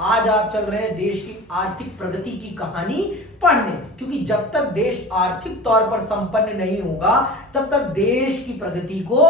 आज आप चल रहे हैं देश की आर्थिक प्रगति की कहानी पढ़ने, क्योंकि जब तक देश आर्थिक तौर पर संपन्न नहीं होगा तब तक देश की प्रगति को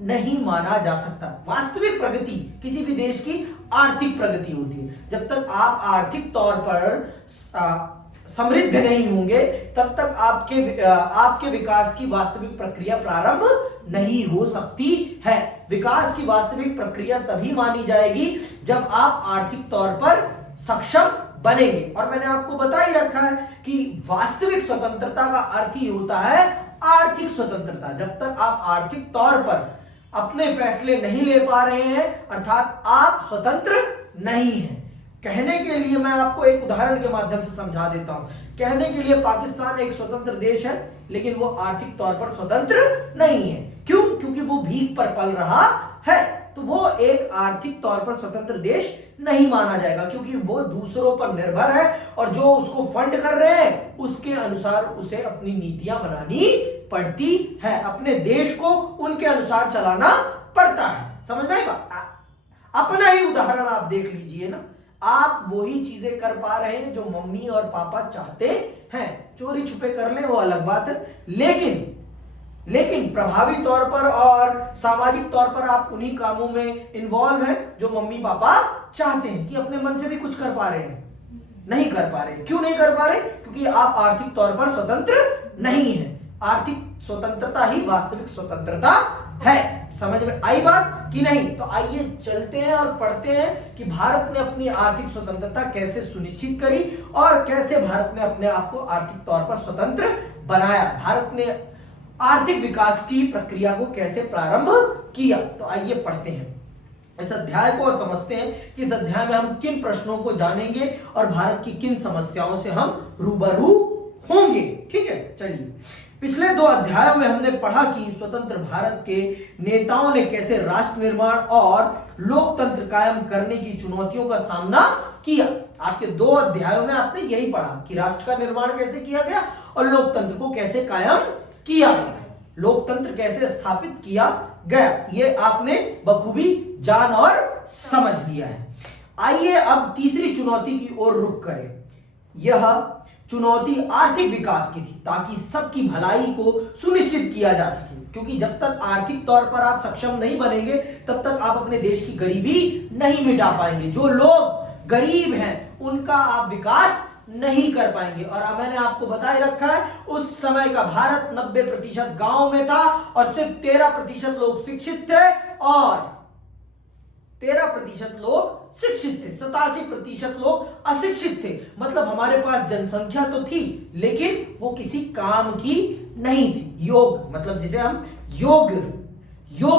नहीं माना जा सकता। वास्तविक प्रगति किसी भी देश की आर्थिक प्रगति होती है। जब तक आप आर्थिक तौर पर समृद्ध नहीं होंगे तब तक आपके विकास की वास्तविक प्रक्रिया प्रारंभ नहीं हो सकती है। विकास की वास्तविक प्रक्रिया तभी मानी जाएगी जब आप आर्थिक तौर पर सक्षम बनेंगे। और मैंने आपको बता ही रखा है कि वास्तविक स्वतंत्रता का अर्थ ही होता है आर्थिक स्वतंत्रता। जब तक आप आर्थिक तौर पर अपने फैसले नहीं ले पा रहे हैं अर्थात आप स्वतंत्र नहीं हैं। कहने के लिए मैं आपको एक उदाहरण के माध्यम से समझा देता हूं। कहने के लिए पाकिस्तान एक स्वतंत्र देश है, लेकिन वो आर्थिक तौर पर स्वतंत्र नहीं है। क्यों? क्योंकि वो भीख पर पल रहा है, तो वो एक आर्थिक तौर पर स्वतंत्र देश नहीं माना जाएगा, क्योंकि वो दूसरों पर निर्भर है और जो उसको फंड कर रहे हैं उसके अनुसार उसे अपनी नीतियां बनानी पड़ती है। अपने देश को उनके अनुसार चलाना पड़ता है। समझ में आएगा? अपना ही उदाहरण आप देख लीजिए ना। आप वही चीजें कर पा रहे हैं जो मम्मी और पापा चाहते हैं। चोरी छुपे कर लें वो अलग बात है, लेकिन प्रभावी तौर पर और सामाजिक तौर पर आप उन्हीं कामों में इन्वॉल्व हैं जो मम्मी पापा चाहते हैं। कि अपने मन से भी कुछ कर पा रहे हैं? नहीं कर पा रहे। क्यों नहीं कर पा रहे? क्योंकि आप आर्थिक तौर पर स्वतंत्र नहीं हैं। आर्थिक स्वतंत्रता ही वास्तविक स्वतंत्रता है। समझ में आई बात कि नहीं? तो आइए चलते हैं और पढ़ते हैं कि भारत ने अपनी आर्थिक स्वतंत्रता कैसे सुनिश्चित करी और कैसे भारत ने अपने आप को आर्थिक तौर पर स्वतंत्र बनाया। भारत ने आर्थिक विकास की प्रक्रिया को कैसे प्रारंभ किया। तो आइए पढ़ते हैं इस अध्याय को और समझते हैं कि इस अध्याय में हम किन प्रश्नों को जानेंगे और भारत की किन समस्याओं से हम रूबरू होंगे। ठीक है, चलिए। पिछले 2 अध्यायों में हमने पढ़ा कि स्वतंत्र भारत के नेताओं ने कैसे राष्ट्र निर्माण और लोकतंत्र कायम करने की चुनौतियों का सामना किया। आपके 2 अध्यायों में आपने यही पढ़ा कि राष्ट्र का निर्माण कैसे किया गया और लोकतंत्र को कैसे कायम किया गया, लोकतंत्र कैसे स्थापित किया गया। ये आपने बखूबी जान और समझ लिया है। आइए अब तीसरी चुनौती की ओर रुख करें। यह चुनौती आर्थिक विकास की थी, ताकि सबकी भलाई को सुनिश्चित किया जा सके। क्योंकि जब तक आर्थिक तौर पर आप सक्षम नहीं बनेंगे तब तक आप अपने देश की गरीबी नहीं मिटा पाएंगे। जो लोग गरीब हैं उनका आप विकास नहीं कर पाएंगे। और अब मैंने आपको बता ही रखा है उस समय का भारत 90% गांव में था और सिर्फ 13% लोग शिक्षित थे और 13% लोग शिक्षित थे, 87% लोग अशिक्षित थे। मतलब हमारे पास जनसंख्या तो थी लेकिन वो किसी काम की नहीं थी। योग मतलब जिसे हम योग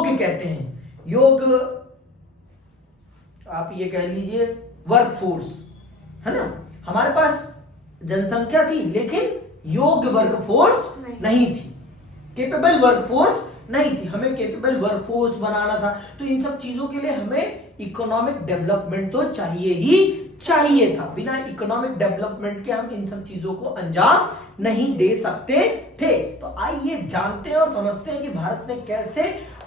कहते हैं, योग आप ये कह लीजिए वर्कफोर्स, है ना। हमारे पास जनसंख्या थी लेकिन योग्य वर्कफोर्स नहीं थी, केपेबल वर्कफोर्स नहीं थी। हमें केपेबल वर्कफोर्स बनाना था, तो इन सब चीजों के लिए हमें इकोनॉमिक डेवलपमेंट तो चाहिए ही चाहिए था। बिना इकोनॉमिक डेवलपमेंट के हम इन सब चीजों को अंजाम नहीं दे सकते थे। तो आइए जानते हैं और समझते हैं कि भारत ने कैसे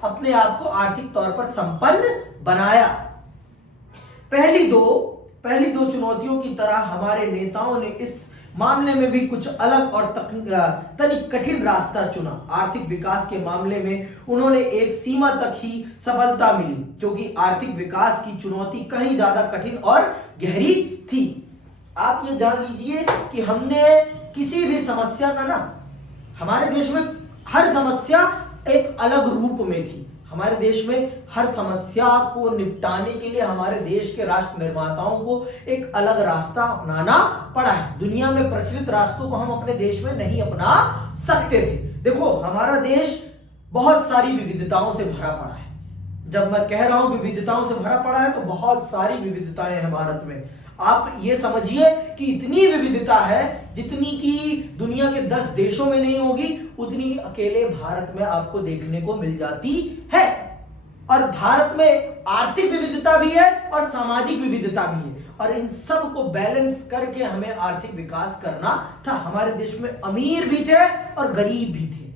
अपने आप को आर्थिक तौर पर संपन्न बनाया। पहली दो चुनौतियों की तरह हमारे नेताओं ने इस मामले में भी कुछ अलग और तनिक कठिन रास्ता चुना। आर्थिक विकास के मामले में उन्होंने एक सीमा तक ही सफलता मिली, क्योंकि आर्थिक विकास की चुनौती कहीं ज्यादा कठिन और गहरी थी। आप ये जान लीजिए कि हमने किसी भी समस्या का हमारे देश में हर समस्या एक अलग रूप में थी। हमारे देश में हर समस्या को निपटाने के लिए हमारे देश के राष्ट्र निर्माताओं को एक अलग रास्ता अपनाना पड़ा है। दुनिया में प्रचलित रास्तों को हम अपने देश में नहीं अपना सकते थे। देखो, हमारा देश बहुत सारी विविधताओं से भरा पड़ा है। जब मैं कह रहा हूं विविधताओं से भरा पड़ा है तो बहुत सारी विविधताएं हैं भारत में। आप ये समझिए कि इतनी विविधता है जितनी की दुनिया के 10 देशों में नहीं होगी, उतनी अकेले भारत में आपको देखने को मिल जाती है। और भारत में आर्थिक विविधता भी है और सामाजिक विविधता भी है, और इन सब को बैलेंस करके हमें आर्थिक विकास करना था। हमारे देश में अमीर भी थे और गरीब भी थे।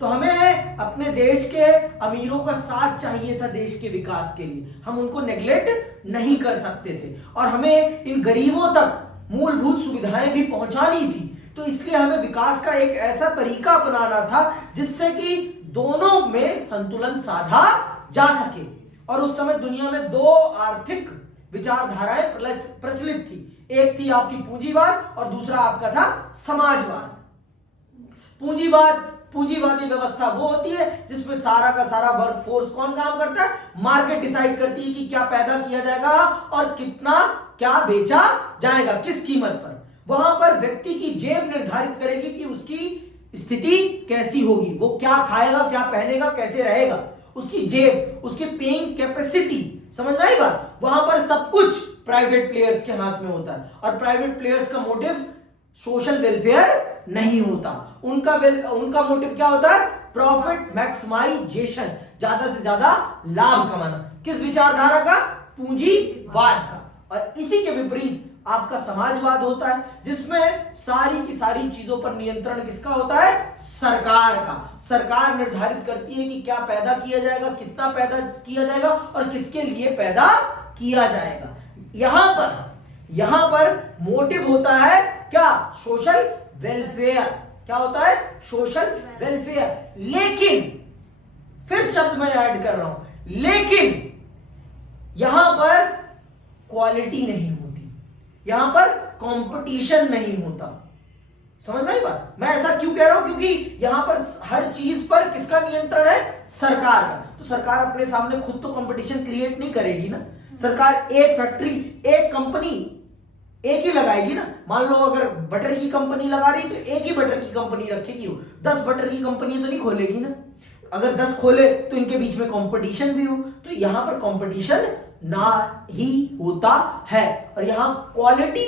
तो हमें अपने देश के अमीरों का साथ चाहिए था देश के विकास के लिए, हम उनको नेग्लेक्ट नहीं कर सकते थे और हमें इन गरीबों तक मूलभूत सुविधाएं भी पहुंचानी थी। तो इसलिए हमें विकास का एक ऐसा तरीका अपनाना था जिससे कि दोनों में संतुलन साधा जा सके। और उस समय दुनिया में दो आर्थिक विचारधाराएं प्रचलित थी, एक थी आपकी पूंजीवाद और दूसरा आपका था समाजवाद। पूंजीवादी व्यवस्था वो होती है जिसमें सारा का सारा वर्क फोर्स कौन काम करता है, मार्केट डिसाइड करती है कि क्या पैदा किया जाएगा और कितना क्या बेचा जाएगा, किस कीमत पर। वहां पर व्यक्ति की जेब निर्धारित करेगी कि उसकी स्थिति कैसी होगी, वो क्या खाएगा, क्या पहनेगा, कैसे रहेगा, उसकी जेब, उसकी पेइंग कैपेसिटी, समझ में आई बात। वहां पर सब कुछ प्राइवेट प्लेयर्स के हाथ में होता है और प्राइवेट प्लेयर्स का मोटिव सोशल वेलफेयर नहीं होता, उनका मोटिव क्या होता है, प्रॉफिट मैक्सिमाइजेशन, ज्यादा से ज्यादा लाभ कमाना। किस विचारधारा का, पूंजीवाद का। और इसी के विपरीत आपका समाजवाद होता है जिसमें सारी की सारी चीजों पर नियंत्रण किसका होता है, सरकार का। सरकार निर्धारित करती है कि क्या पैदा किया जाएगा, कितना पैदा किया जाएगा और किसके लिए पैदा किया जाएगा। यहां पर मोटिव होता है क्या, सोशल वेलफेयर। क्या होता है, सोशल वेलफेयर। लेकिन फिर शब्द मैं ऐड कर रहा हूं, लेकिन यहां पर क्वालिटी नहीं होती, यहां पर कंपटीशन नहीं होता। समझ में आई बात। मैं ऐसा क्यों कह रहा हूं, क्योंकि यहां पर हर चीज पर किसका नियंत्रण है, सरकार का। तो सरकार अपने सामने खुद तो कंपटीशन क्रिएट नहीं करेगी ना। सरकार एक फैक्ट्री, एक कंपनी एक ही लगाएगी ना। मान लो अगर बटर की कंपनी लगा रही तो एक ही बटर की कंपनी रखेगी, वो 10 बटर की कंपनी तो नहीं खोलेगी ना। अगर 10 खोले तो इनके बीच में कंपटीशन भी हो, तो यहां पर कंपटीशन ना ही होता है और यहां क्वालिटी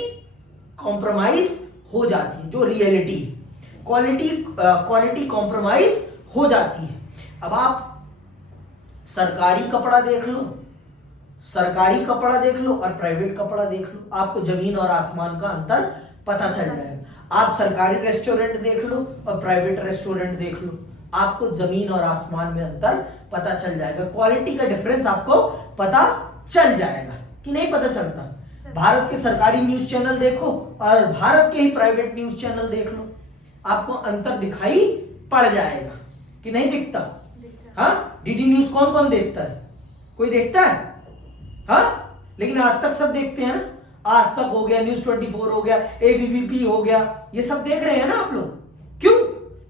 कॉम्प्रोमाइज हो जाती है। जो रियलिटी क्वालिटी कॉम्प्रोमाइज हो जाती है। अब आप सरकारी कपड़ा देख लो और प्राइवेट कपड़ा देख लो, आपको जमीन और आसमान का अंतर पता चल जाएगा। आप सरकारी रेस्टोरेंट देख लो और प्राइवेट रेस्टोरेंट देख लो, आपको जमीन और आसमान में अंतर पता चल जाएगा। क्वालिटी का डिफरेंस आपको पता चल जाएगा कि नहीं पता चलता। भारत के सरकारी न्यूज चैनल देखो और भारत के ही प्राइवेट न्यूज चैनल देख लो, आपको अंतर दिखाई पड़ जाएगा कि नहीं दिखता। हाँ, डीडी न्यूज कौन कौन देखता है, कोई देखता है? हाँ, लेकिन आज तक सब देखते हैं ना। आज तक हो गया, न्यूज 24 हो गया, एबीवीपी हो गया, ये सब देख रहे हैं ना आप लोग। क्यों?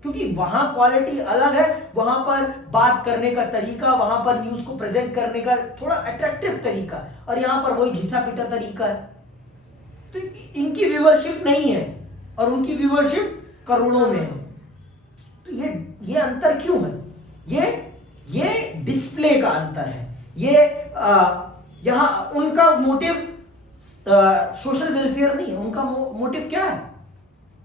क्योंकि वहां क्वालिटी अलग है, वहां पर बात करने का तरीका, वहां पर न्यूज को प्रेजेंट करने का थोड़ा अट्रैक्टिव तरीका, और यहां पर वही घिसा पिटा तरीका है। तो इनकी व्यूअरशिप नहीं है और उनकी व्यूअरशिप करोड़ों में है। तो ये अंतर क्यों है? ये डिस्प्ले का अंतर है। यहां उनका मोटिव सोशल वेलफेयर नहीं है, उनका मोटिव क्या है,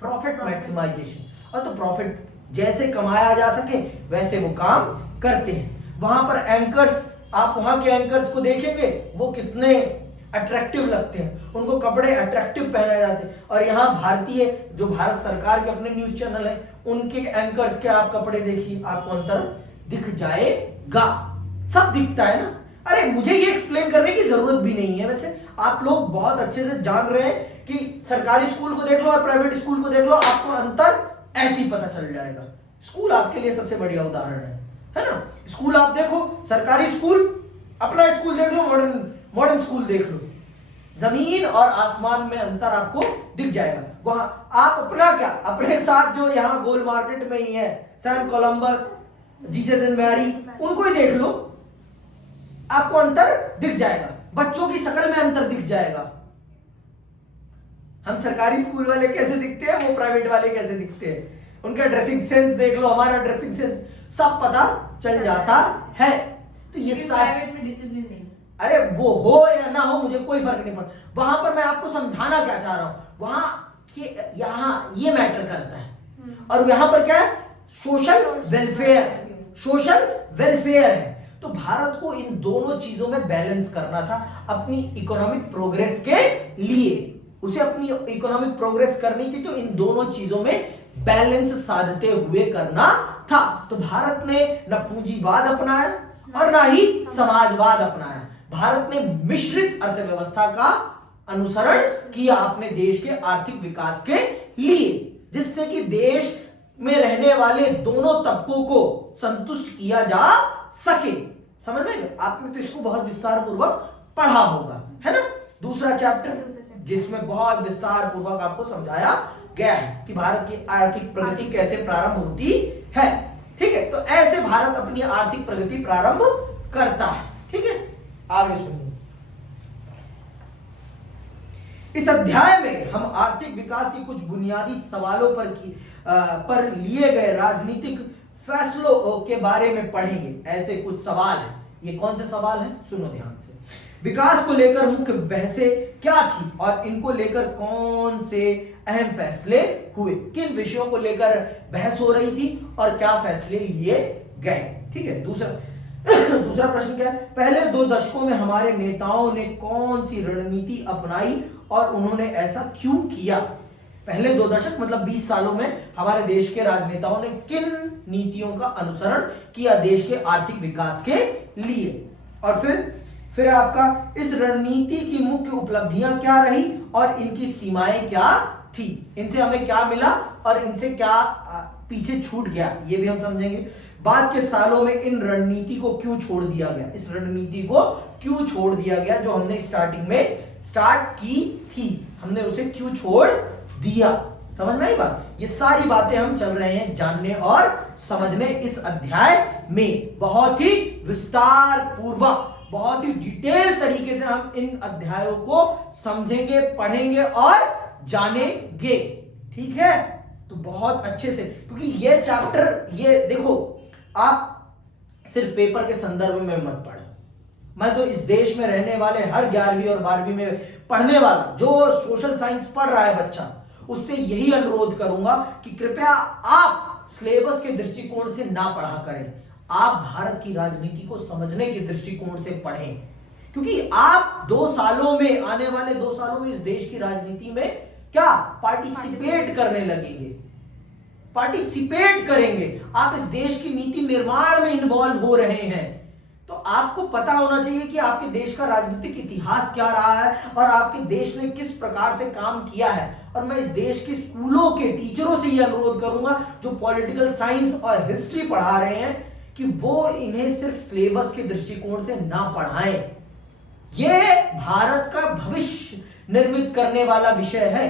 प्रॉफिट मैक्सिमाइजेशन। और तो प्रॉफिट जैसे कमाया जा सके वैसे वो काम करते हैं। वहां पर एंकर्स, आप वहां के एंकर्स को देखेंगे वो कितने अट्रैक्टिव लगते हैं, उनको कपड़े अट्रैक्टिव पहनाए जाते हैं। और यहाँ जो भारत सरकार के अपने न्यूज चैनल है, उनके एंकर्स के आप कपड़े देखिए, आपको अंतर दिख जाएगा। सब दिखता है ना। अरे मुझे ये एक्सप्लेन करने की जरूरत भी नहीं है। वैसे आप लोग बहुत अच्छे से जान रहे हैं कि सरकारी स्कूल को देख लो और प्राइवेट स्कूल को देख लो, आपको अंतर ऐसे ही पता चल जाएगा। स्कूल आपके लिए सबसे बढ़िया उदाहरण है ना। स्कूल आप देखो, सरकारी स्कूल, अपना स्कूल देख लो, मॉडर्न स्कूल देख लो, जमीन और आसमान में अंतर आपको दिख जाएगा। वहां आप अपने साथ जो यहाँ गोल मार्केट में ही है, Saint Columbus, Jesus and Mary, उनको ही देख लो, आपको अंतर दिख जाएगा। बच्चों की शक्ल में अंतर दिख जाएगा। हम सरकारी स्कूल वाले कैसे दिखते हैं, वो प्राइवेट वाले कैसे दिखते हैं, उनका ड्रेसिंग सेंस देख लो, हमारा ड्रेसिंग सेंस, सब पता चल जाता है। तो ये प्राइवेट में डिसिप्लिन नहीं, अरे वो हो या ना हो मुझे कोई फर्क नहीं पड़ता। वहां पर मैं आपको समझाना क्या चाह रहा हूं, वहां यहाँ ये मैटर करता है। और यहां पर क्या है, सोशल वेलफेयर है। तो भारत को इन दोनों चीजों में बैलेंस करना था अपनी इकोनॉमिक प्रोग्रेस के लिए। उसे अपनी इकोनॉमिक प्रोग्रेस करनी थी, तो इन दोनों चीजों में बैलेंस साधते हुए करना था। तो भारत ने न पूंजीवाद अपनाया और ना ही समाजवाद अपनाया। भारत ने मिश्रित अर्थव्यवस्था का अनुसरण किया अपने देश के आर्थिक विकास के लिए, जिससे कि देश में रहने वाले दोनों तबकों को संतुष्ट किया जा सके। समझ में? आपने तो इसको बहुत विस्तार पूर्वक पढ़ा होगा, है ना। दूसरा चैप्टर जिसमें बहुत विस्तार पूर्वक आपको समझाया गया है कि भारत की आर्थिक प्रगति कैसे प्रारंभ होती है। ठीक है, तो ऐसे भारत अपनी आर्थिक प्रगति प्रारंभ करता है। ठीक है, आगे सुनिए। इस अध्याय में हम आर्थिक विकास के कुछ बुनियादी सवालों पर लिए गए राजनीतिक फैसलों के बारे में पढ़ेंगे। ऐसे कुछ सवाल हैं। ये कौन से सवाल हैं? सुनो ध्यान से। विकास को लेकर मुख्य बहसें क्या थी और इनको लेकर कौन से अहम फैसले हुए? किन विषयों को लेकर बहस हो रही थी और क्या फैसले लिए गए? ठीक है, दूसरा प्रश्न क्या है? पहले 2 दशकों में हमारे नेताओं ने कौन सी रणनीति अपनाई और उन्होंने ऐसा क्यों किया? पहले 2 दशक मतलब 20 सालों में हमारे देश के राजनेताओं ने किन नीतियों का अनुसरण किया देश के आर्थिक विकास के लिए? और फिर आपका इस रणनीति की मुख्य उपलब्धियां क्या रही और इनकी सीमाएं क्या थी? इनसे हमें क्या मिला और इनसे क्या पीछे छूट गया, ये भी हम समझेंगे। बाद के सालों में इन रणनीति को क्यों छोड़ दिया गया? इस रणनीति को क्यों छोड़ दिया गया जो हमने स्टार्टिंग में स्टार्ट की थी, हमने उसे क्यों छोड़ दिया? समझ में आई बात? ये सारी बातें हम चल रहे हैं जानने और समझने इस अध्याय में। बहुत ही विस्तार पूर्वक, बहुत ही डिटेल तरीके से हम इन अध्यायों को समझेंगे, पढ़ेंगे और जानेंगे। ठीक है, तो बहुत अच्छे से, क्योंकि ये चैप्टर, ये देखो, आप सिर्फ पेपर के संदर्भ में मत पढ़ो। मैं तो इस देश में रहने वाले हर 11वीं और 12वीं में पढ़ने वाला जो सोशल साइंस पढ़ रहा है बच्चा, उससे यही अनुरोध करूंगा कि कृपया आप सिलेबस के दृष्टिकोण से ना पढ़ा करें। आप भारत की राजनीति को समझने के दृष्टिकोण से पढ़ें, क्योंकि आप 2 सालों में, आने वाले 2 सालों में इस देश की राजनीति में क्या पार्टिसिपेट करने लगेंगे, पार्टिसिपेट करेंगे। आप इस देश की नीति निर्माण में इन्वॉल्व हो रहे हैं, तो आपको पता होना चाहिए कि आपके देश का राजनीतिक इतिहास क्या रहा है और आपके देश ने किस प्रकार से काम किया है। और मैं इस देश के स्कूलों के टीचरों से यह अनुरोध करूंगा जो पॉलिटिकल साइंस और हिस्ट्री पढ़ा रहे हैं कि वो इन्हें सिर्फ सिलेबस के दृष्टिकोण से ना पढ़ाएं। यह भारत का भविष्य निर्मित करने वाला विषय है।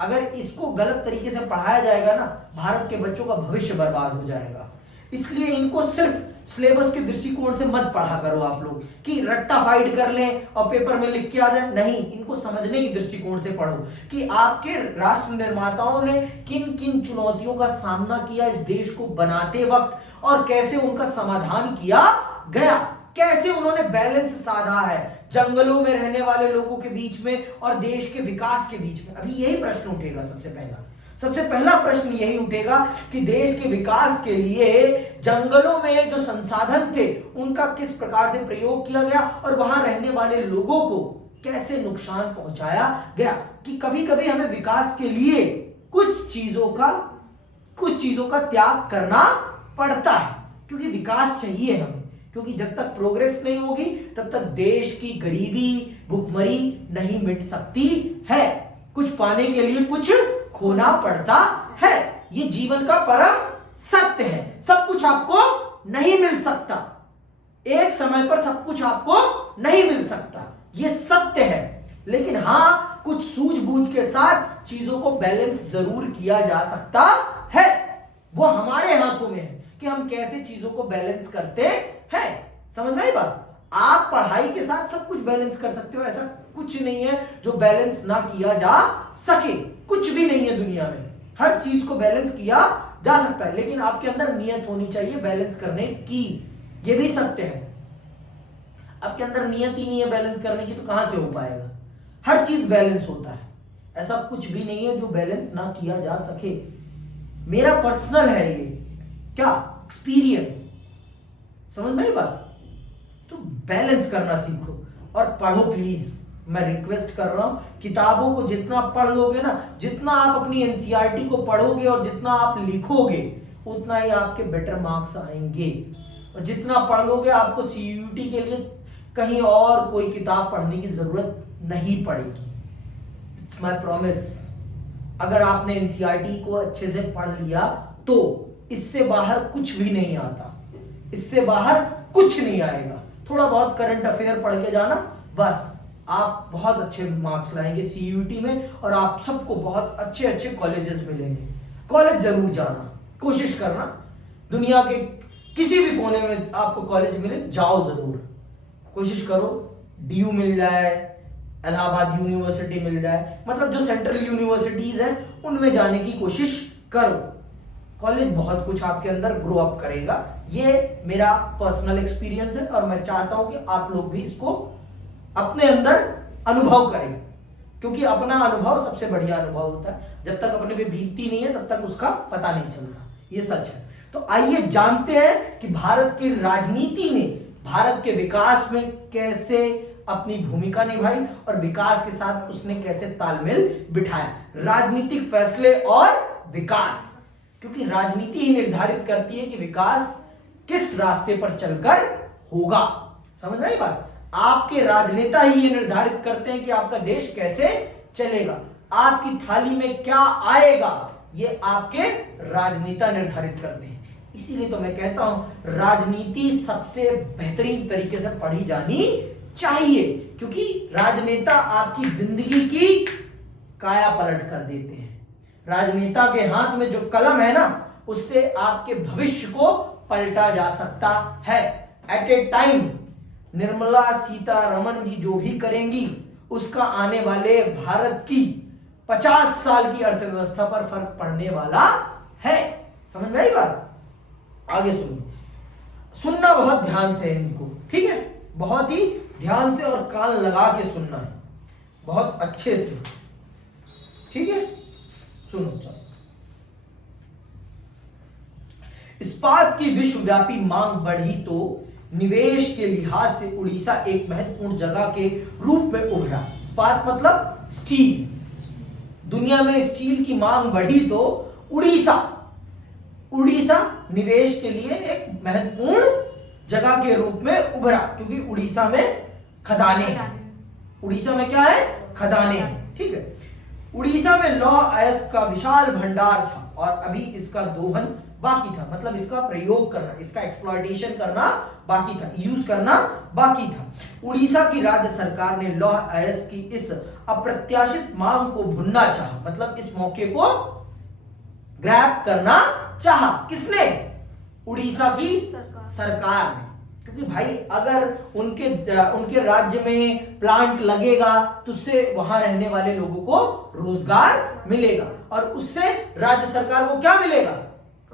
अगर इसको गलत तरीके से पढ़ाया जाएगा ना, भारत के बच्चों का भविष्य बर्बाद हो जाएगा। इसलिए इनको सिर्फ सिलेबस के दृष्टिकोण से मत पढ़ा करो आप लोग कि रट्टा फाइट कर लें और पेपर में लिख के आ जाए। नहीं, इनको समझने की दृष्टिकोण से पढ़ो कि आपके राष्ट्र निर्माताओं ने किन किन चुनौतियों का सामना किया इस देश को बनाते वक्त और कैसे उनका समाधान किया गया, कैसे उन्होंने बैलेंस साधा है जंगलों में रहने वाले लोगों के बीच में और देश के विकास के बीच में। अभी यही प्रश्न उठेगा, सबसे पहला प्रश्न यही उठेगा कि देश के विकास के लिए जंगलों में जो संसाधन थे उनका किस प्रकार से प्रयोग किया गया और वहां रहने वाले लोगों को कैसे नुकसान पहुंचाया गया। कि कभी कभी हमें विकास के लिए कुछ चीजों का त्याग करना पड़ता है, क्योंकि विकास चाहिए हमें, क्योंकि जब तक प्रोग्रेस नहीं होगी तब तक देश की गरीबी, भुखमरी नहीं मिट सकती है। कुछ पाने के लिए कुछ खोना पड़ता है, ये जीवन का परम सत्य है। सब कुछ आपको नहीं मिल सकता, एक समय पर सब कुछ आपको नहीं मिल सकता, ये सत्य है। लेकिन हां, कुछ सूझबूझ के साथ चीजों को बैलेंस जरूर किया जा सकता है। वो हमारे हाथों में है कि हम कैसे चीजों को बैलेंस करते हैं। समझ में आई बात? आप पढ़ाई के साथ सब कुछ बैलेंस कर सकते हो, ऐसा कुछ नहीं है जो बैलेंस ना किया जा सके। कुछ भी नहीं है दुनिया में, हर चीज को बैलेंस किया जा सकता है, लेकिन आपके अंदर नियत होनी चाहिए बैलेंस करने की। यह भी सत्य है। आपके अंदर नियत ही नहीं है बैलेंस करने की तो कहां से हो पाएगा? हर चीज बैलेंस होता है, ऐसा कुछ भी नहीं है जो बैलेंस ना किया जा सके। मेरा पर्सनल है ये क्या एक्सपीरियंस। समझ में आई बात? तो बैलेंस करना सीखो और पढ़ो प्लीज। मैं रिक्वेस्ट कर रहा हूं, किताबों को जितना पढ़ लोगे ना, जितना आप अपनी एनसीईआरटी को पढ़ोगे और जितना आप लिखोगे, उतना ही आपके बेटर मार्क्स आएंगे। और जितना पढ़ लोगे आपको सीयूईटी के लिए कहीं और कोई किताब पढ़ने की जरूरत नहीं पड़ेगी। It's my promise. अगर आपने एनसीईआरटी को अच्छे से पढ़ लिया तो इससे बाहर कुछ भी नहीं आता, इससे बाहर कुछ नहीं आएगा। थोड़ा बहुत करंट अफेयर पढ़ के जाना, बस आप बहुत अच्छे मार्क्स लाएंगे सीयूईटी में और आप सबको बहुत अच्छे अच्छे कॉलेजेस मिलेंगे। कॉलेज जरूर जाना, कोशिश करना, दुनिया के किसी भी कोने में आपको कॉलेज मिले जाओ जरूर, कोशिश करो। डीयू मिल जाए, इलाहाबाद यूनिवर्सिटी मिल जाए, मतलब जो सेंट्रल यूनिवर्सिटीज हैं उनमें जाने की कोशिश करो। कॉलेज बहुत कुछ आपके अंदर ग्रो अप करेगा। ये मेरा पर्सनल एक्सपीरियंस है और मैं चाहता हूं कि आप लोग भी इसको अपने अंदर अनुभव करें, क्योंकि अपना अनुभव सबसे बढ़िया अनुभव होता है। जब तक अपने पे बीतती नहीं है तब तक उसका पता नहीं चलता, ये सच है। तो आइए जानते हैं कि भारत की राजनीति ने भारत के विकास में कैसे अपनी भूमिका निभाई और विकास के साथ उसने कैसे तालमेल बिठाया। राजनीतिक फैसले और विकास, क्योंकि राजनीति ही निर्धारित करती है कि विकास किस रास्ते पर चलकर होगा। समझ में आई बात? आपके राजनेता ही ये निर्धारित करते हैं कि आपका देश कैसे चलेगा, आपकी थाली में क्या आएगा, ये आपके राजनेता निर्धारित करते हैं। इसीलिए तो मैं कहता हूं राजनीति सबसे बेहतरीन तरीके से पढ़ी जानी चाहिए, क्योंकि राजनेता आपकी जिंदगी की काया पलट कर देते हैं। राजनेता के हाथ में जो कलम है ना, उससे आपके भविष्य को पलटा जा सकता है। At a time Nirmala Sitharaman ji जो भी करेंगी उसका आने वाले भारत की 50 साल की अर्थव्यवस्था पर फर्क पड़ने वाला है। समझ में आई बात? आगे सुनिए, सुनना बहुत ध्यान से है इनको, ठीक है? बहुत ही ध्यान से और कान लगा के सुनना है, बहुत अच्छे से, ठीक है? सुनो चलो। इस्पात की विश्वव्यापी मांग बढ़ी तो निवेश के लिहाज से उड़ीसा एक महत्वपूर्ण जगह के रूप में उभरा। इस्पात मतलब स्टील। दुनिया में स्टील की मांग बढ़ी तो उड़ीसा निवेश के लिए एक महत्वपूर्ण जगह के रूप में उभरा, क्योंकि उड़ीसा में खदानें हैं। उड़ीसा में क्या है? खदानें हैं, ठीक है? उड़ीसा में लौह अयस्क का विशाल भंडार था और अभी इसका दोहन बाकी था, मतलब इसका प्रयोग करना, इसका एक्सप्लॉयटेशन करना बाकी था, यूज करना बाकी था। उड़ीसा की राज्य सरकार ने लौह अयस्क की इस अप्रत्याशित मांग को भुनना चाहा, मतलब इस मौके को ग्रैब करना चाहा। किसने? उड़ीसा की सरकार ने। क्योंकि भाई अगर उनके राज्य में प्लांट लगेगा तो उससे वहां रहने वाले लोगों को रोजगार मिलेगा और उससे राज्य सरकार को क्या मिलेगा?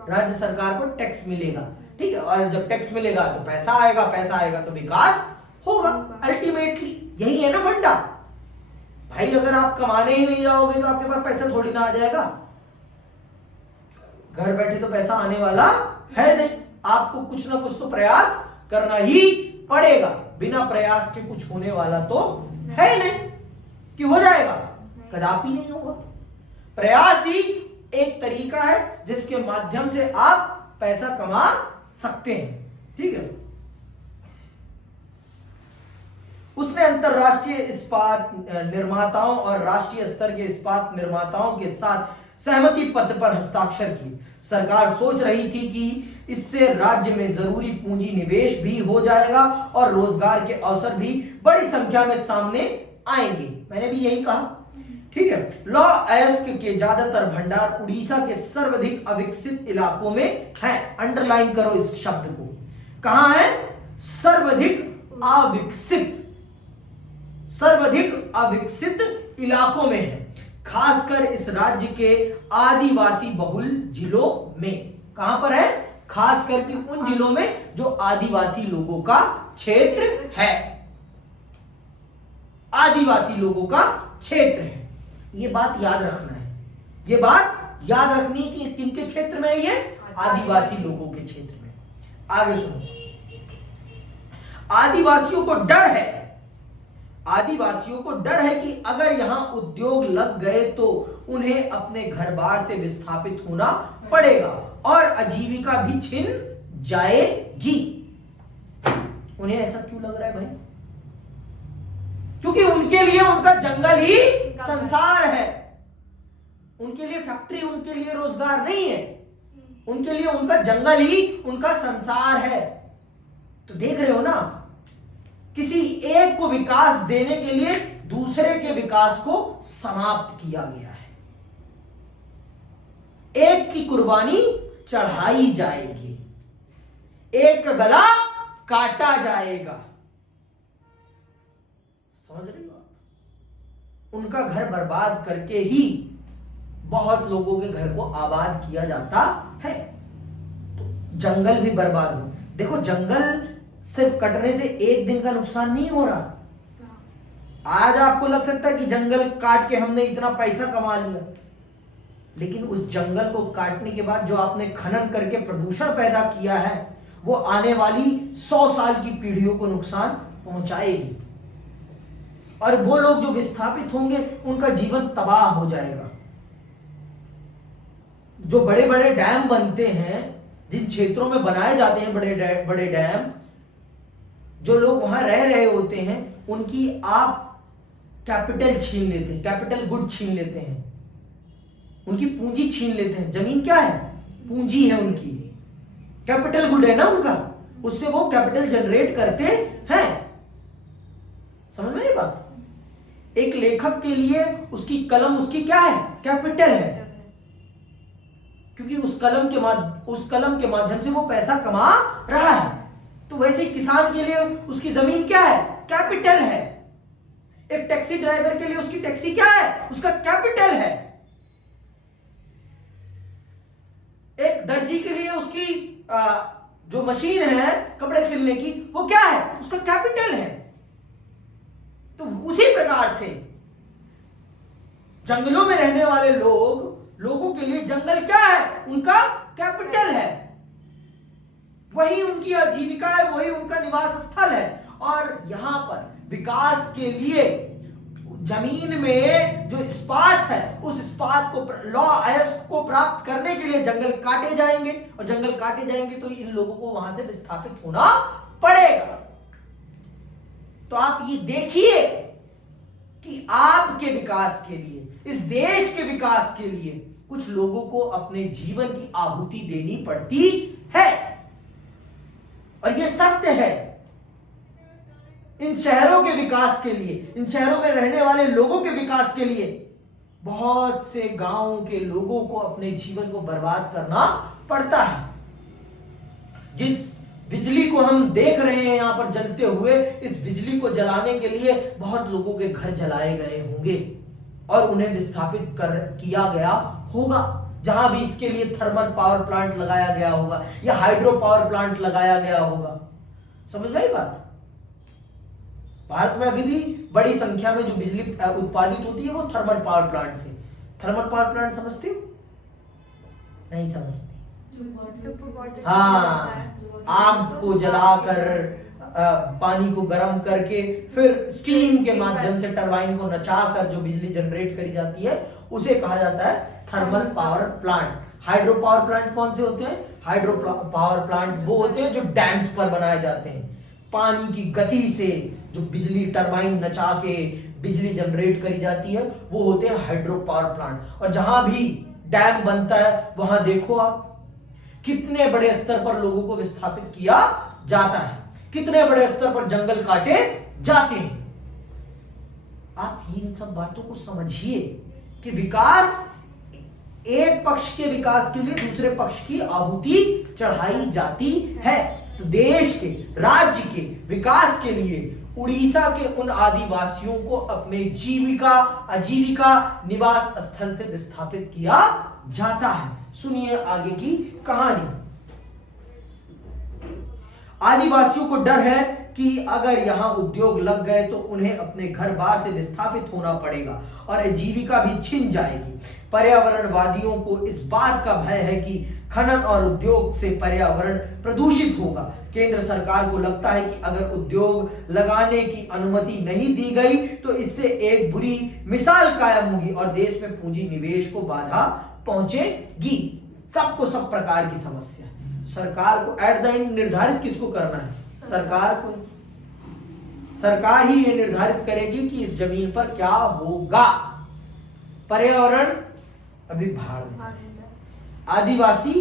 राज्य सरकार को टैक्स मिलेगा, ठीक है? और जब टैक्स मिलेगा तो पैसा आएगा तो विकास होगा। अल्टीमेटली यही है ना फंडा। भाई अगर आप कमाने ही नहीं जाओगे तो आपके पास पैसा थोड़ी ना आ जाएगा। घर बैठे तो पैसा आने वाला है नहीं, आपको कुछ ना कुछ तो प्रयास करना ही पड़ेगा। बिना प्रयास के कुछ होने वाला तो है नहीं कि हो जाएगा, कदापि नहीं होगा। प्रयास ही एक तरीका है जिसके माध्यम से आप पैसा कमा सकते हैं, ठीक है? उसने अंतरराष्ट्रीय इस्पात निर्माताओं और राष्ट्रीय स्तर के इस्पात निर्माताओं के साथ सहमति पत्र पर हस्ताक्षर किए। सरकार सोच रही थी कि इससे राज्य में जरूरी पूंजी निवेश भी हो जाएगा और रोजगार के अवसर भी बड़ी संख्या में सामने आएंगे। मैंने भी यही कहा, ठीक है? लौह अयस्क के ज्यादातर भंडार उड़ीसा के सर्वाधिक अविकसित इलाकों में है। अंडरलाइन करो इस शब्द को। कहां है? सर्वाधिक अविकसित इलाकों में है, खासकर इस राज्य के आदिवासी बहुल जिलों में। कहां पर है? खास करके उन जिलों में जो आदिवासी लोगों का क्षेत्र है, आदिवासी लोगों का क्षेत्र है। ये बात याद रखना है, ये बात याद रखनी है कि किनके क्षेत्र में है ये? आदिवासी लोगों के क्षेत्र में। आगे सुनो, आदिवासियों को डर है कि अगर यहां उद्योग लग गए तो उन्हें अपने घर बार से विस्थापित होना पड़ेगा और आजीविका भी छिन जाएगी। उन्हें ऐसा क्यों लग रहा है भाई? क्योंकि उनके लिए उनका जंगल ही संसार है। उनके लिए फैक्ट्री, उनके लिए रोजगार नहीं है, उनके लिए उनका जंगल ही उनका संसार है। तो देख रहे हो ना, किसी एक को विकास देने के लिए दूसरे के विकास को समाप्त किया गया है। एक की कुर्बानी चढ़ाई जाएगी, एक का गला काटा जाएगा। समझ रही हो आप? उनका घर बर्बाद करके ही बहुत लोगों के घर को आबाद किया जाता है। तो जंगल भी बर्बाद हो। देखो, जंगल सिर्फ कटने से एक दिन का नुकसान नहीं हो रहा। आज आपको लग सकता है कि जंगल काट के हमने इतना पैसा कमा लिया, लेकिन उस जंगल को काटने के बाद जो आपने खनन करके प्रदूषण पैदा किया है, वो आने वाली 100 साल की पीढ़ियों को नुकसान पहुंचाएगी। और वो लोग जो विस्थापित होंगे, उनका जीवन तबाह हो जाएगा। जो बड़े बड़े डैम बनते हैं, जिन क्षेत्रों में बनाए जाते हैं बड़े बड़े डैम, जो लोग वहां रह रहे होते हैं, उनकी आप कैपिटल छीन लेते हैं, कैपिटल गुड छीन लेते हैं, उनकी पूंजी छीन लेते हैं। जमीन क्या है? पूंजी है उनकी, कैपिटल गुड है ना उनका, उससे वो कैपिटल जनरेट करते हैं। समझ में ये बात? एक लेखक के लिए उसकी कलम उसकी क्या है? कैपिटल है, क्योंकि उस कलम के माध्यम से वो पैसा कमा रहा है। तो वैसे ही किसान के लिए उसकी जमीन क्या है? कैपिटल है। एक टैक्सी ड्राइवर के लिए उसकी टैक्सी क्या है? उसका कैपिटल है। एक दर्जी के लिए उसकी जो मशीन है कपड़े सिलने की, वो क्या है? उसका कैपिटल है। तो उसी प्रकार से जंगलों में रहने वाले लोगों के लिए जंगल क्या है? उनका कैपिटल है। वही उनकी आजीविका है, वही उनका निवास स्थल है। और यहां पर विकास के लिए जमीन में जो इस्पात है, उस इस्पात को लॉ अयस्क को प्राप्त करने के लिए जंगल काटे जाएंगे, और जंगल काटे जाएंगे तो इन लोगों को वहां से विस्थापित होना पड़ेगा। तो आप ये देखिए कि आपके विकास के लिए, इस देश के विकास के लिए कुछ लोगों को अपने जीवन की आहुति देनी पड़ती है, और यह सत्य है। इन शहरों के विकास के लिए, इन शहरों में रहने वाले लोगों के विकास के लिए बहुत से गांवों के लोगों को अपने जीवन को बर्बाद करना पड़ता है। जिस बिजली को हम देख रहे हैं यहां पर जलते हुए, इस बिजली को जलाने के लिए बहुत लोगों के घर जलाए गए होंगे और उन्हें विस्थापित किया गया होगा। जहां भी इसके लिए थर्मल पावर प्लांट लगाया गया होगा या हाइड्रो पावर प्लांट लगाया गया होगा। समझ में आई बात? भारत में अभी भी बड़ी संख्या में जो बिजली उत्पादित होती है वो थर्मल पावर प्लांट से। थर्मल पावर प्लांट समझते हो? नहीं समझते? हाँ, आग को जलाकर पानी को गर्म करके फिर स्टीम के माध्यम से टरबाइन को नचाकर जो बिजली जनरेट करी जाती है, उसे कहा जाता है thermal power plant. Hydro power plant कौन से होते हैं? हाइड्रो पावर प्लांट वो होते हैं जो डैम्स पर बनाए जाते हैं। पानी की गति से जो बिजली टरबाइन नचा के बिजली जनरेट करी जाती है, वो होते हैं हाइड्रो पावर प्लांट। और जहां भी डैम बनता है वहां देखो आप कितने बड़े स्तर पर लोगों को विस्थापित किया जाता है, कितने बड़े स्तर पर जंगल काटे जाते हैं। आप इन सब बातों को समझिए कि विकास, एक पक्ष के विकास के लिए दूसरे पक्ष की आहुति चढ़ाई जाती है। तो देश के, राज्य के विकास के लिए उड़ीसा के उन आदिवासियों को अपने आजीविका निवास स्थल से विस्थापित किया जाता है। सुनिए आगे की कहानी। आदिवासियों को डर है कि अगर यहां उद्योग लग गए तो उन्हें अपने घर बार से विस्थापित होना पड़ेगा और आजीविका भी छिन जाएगी। पर्यावरणवादियों को इस बात का भय है कि खनन और उद्योग से पर्यावरण प्रदूषित होगा। केंद्र सरकार को लगता है कि अगर उद्योग लगाने की अनुमति नहीं दी गई तो इससे एक बुरी मिसाल कायम होगी और देश में पूंजी निवेश को बाधा पहुंचेगी। सबको सब प्रकार की समस्या है। सरकार को एट द एंड निर्धारित किसको करना है? सरकार को। सरकार ही ये निर्धारित करेगी कि इस जमीन पर क्या होगा। पर्यावरण अभी भाड़ में जाए, आदिवासी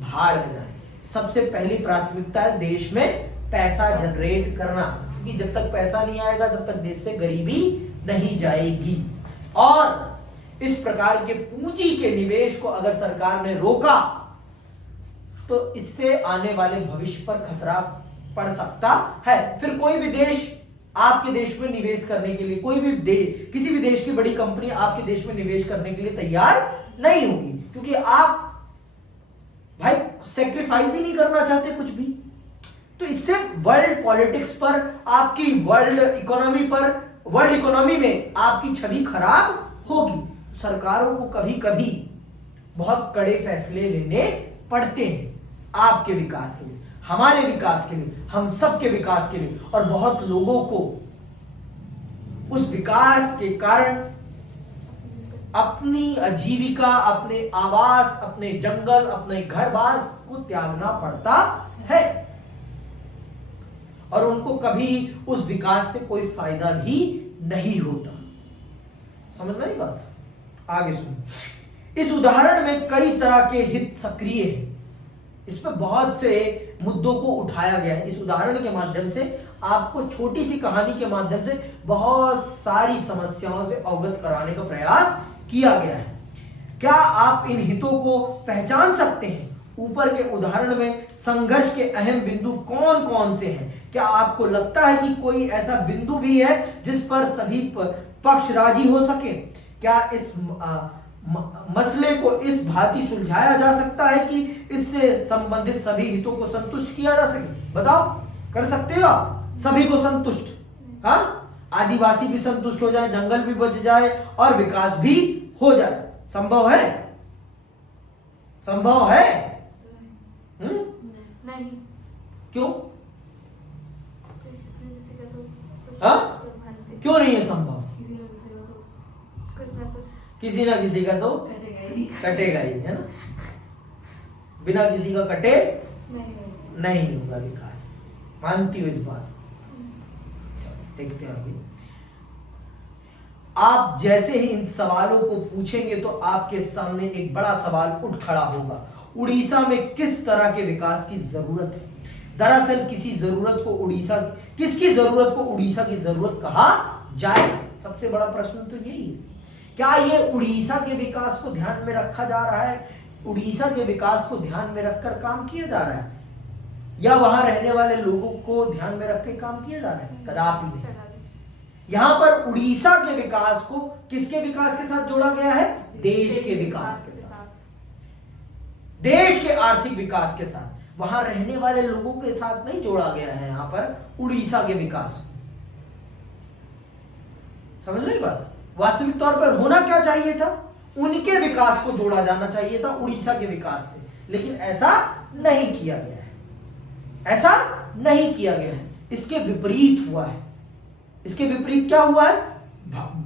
भाड़ में जाए। सबसे पहली प्राथमिकता है देश में पैसा जनरेट करना, क्योंकि जब तक पैसा नहीं आएगा तब तक देश से गरीबी नहीं जाएगी। और इस प्रकार के पूंजी के निवेश को अगर सरकार ने रोका तो इससे आने वाले भविष्य पर खतरा पड़ सकता है। फिर कोई भी देश आपके देश में निवेश करने के लिए, कोई भी किसी भी देश की बड़ी कंपनी आपके देश में निवेश करने के लिए तैयार नहीं होगी, क्योंकि आप भाई सेक्रीफाइस ही नहीं करना चाहते कुछ भी। तो इससे वर्ल्ड पॉलिटिक्स पर, आपकी वर्ल्ड इकोनॉमी में आपकी छवि खराब होगी। सरकारों को कभी कभी बहुत कड़े फैसले लेने पड़ते हैं आपके विकास के लिए, हमारे विकास के लिए, हम सबके विकास के लिए। और बहुत लोगों को उस विकास के कारण अपनी आजीविका, अपने आवास, अपने जंगल, अपने घर बार को त्यागना पड़ता है, और उनको कभी उस विकास से कोई फायदा भी नहीं होता। समझ में आई बात? आगे सुनो। इस उदाहरण में कई तरह के हित सक्रिय हैं। इसमें बहुत से मुद्दों को उठाया गया है। इस उदाहरण के माध्यम से आपको छोटी सी कहानी के माध्यम से बहुत सारी समस्याओं से अवगत कराने का प्रयास किया गया है। क्या आप इन हितों को पहचान सकते हैं? ऊपर के उदाहरण में संघर्ष के अहम बिंदु कौन कौन से हैं? क्या आपको लगता है कि कोई ऐसा बिंदु भी है जिस पर सभी पक्ष राजी हो सके? क्या इस मसले को इस भांति सुलझाया जा सकता है कि इससे संबंधित सभी हितों को संतुष्ट किया जा सके? बताओ, कर सकते हो आप सभी को संतुष्ट? हाँ, आदिवासी भी संतुष्ट हो जाए, जंगल भी बच जाए और विकास भी हो जाए। संभव है? संभव है? नहीं। क्यों? हाँ? क्यों नहीं है संभव? किसी ना किसी का तो कटेगा ही, है ना? बिना किसी का कटे नहीं होगा विकास। मानती हो इस बात? देखते हैं आगे। आप जैसे ही इन सवालों को पूछेंगे तो आपके सामने एक बड़ा सवाल उठ खड़ा होगा। उड़ीसा में किस तरह के विकास की जरूरत है? दरअसल किसकी जरूरत को उड़ीसा की जरूरत कहा जाए? सबसे बड़ा प्रश्न तो यही है। क्या ये उड़ीसा के विकास को ध्यान में रखा जा रहा है? उड़ीसा के विकास को ध्यान में रखकर काम किया जा रहा है, या वहां रहने वाले लोगों को ध्यान में रख के काम किया जा रहा है? कदापि नहीं। यहां पर उड़ीसा के विकास को किसके विकास के साथ जोड़ा गया है? देश के विकास के साथ, देश के आर्थिक विकास के साथ। वहां रहने वाले लोगों के साथ नहीं जोड़ा गया है यहां पर उड़ीसा के विकास को। समझ लो ये बात। वास्तविक तौर पर होना क्या चाहिए था? उनके विकास को जोड़ा जाना चाहिए था उड़ीसा के विकास से, लेकिन ऐसा नहीं किया गया है। ऐसा नहीं किया गया है, इसके विपरीत हुआ है। इसके विपरीत क्या हुआ है?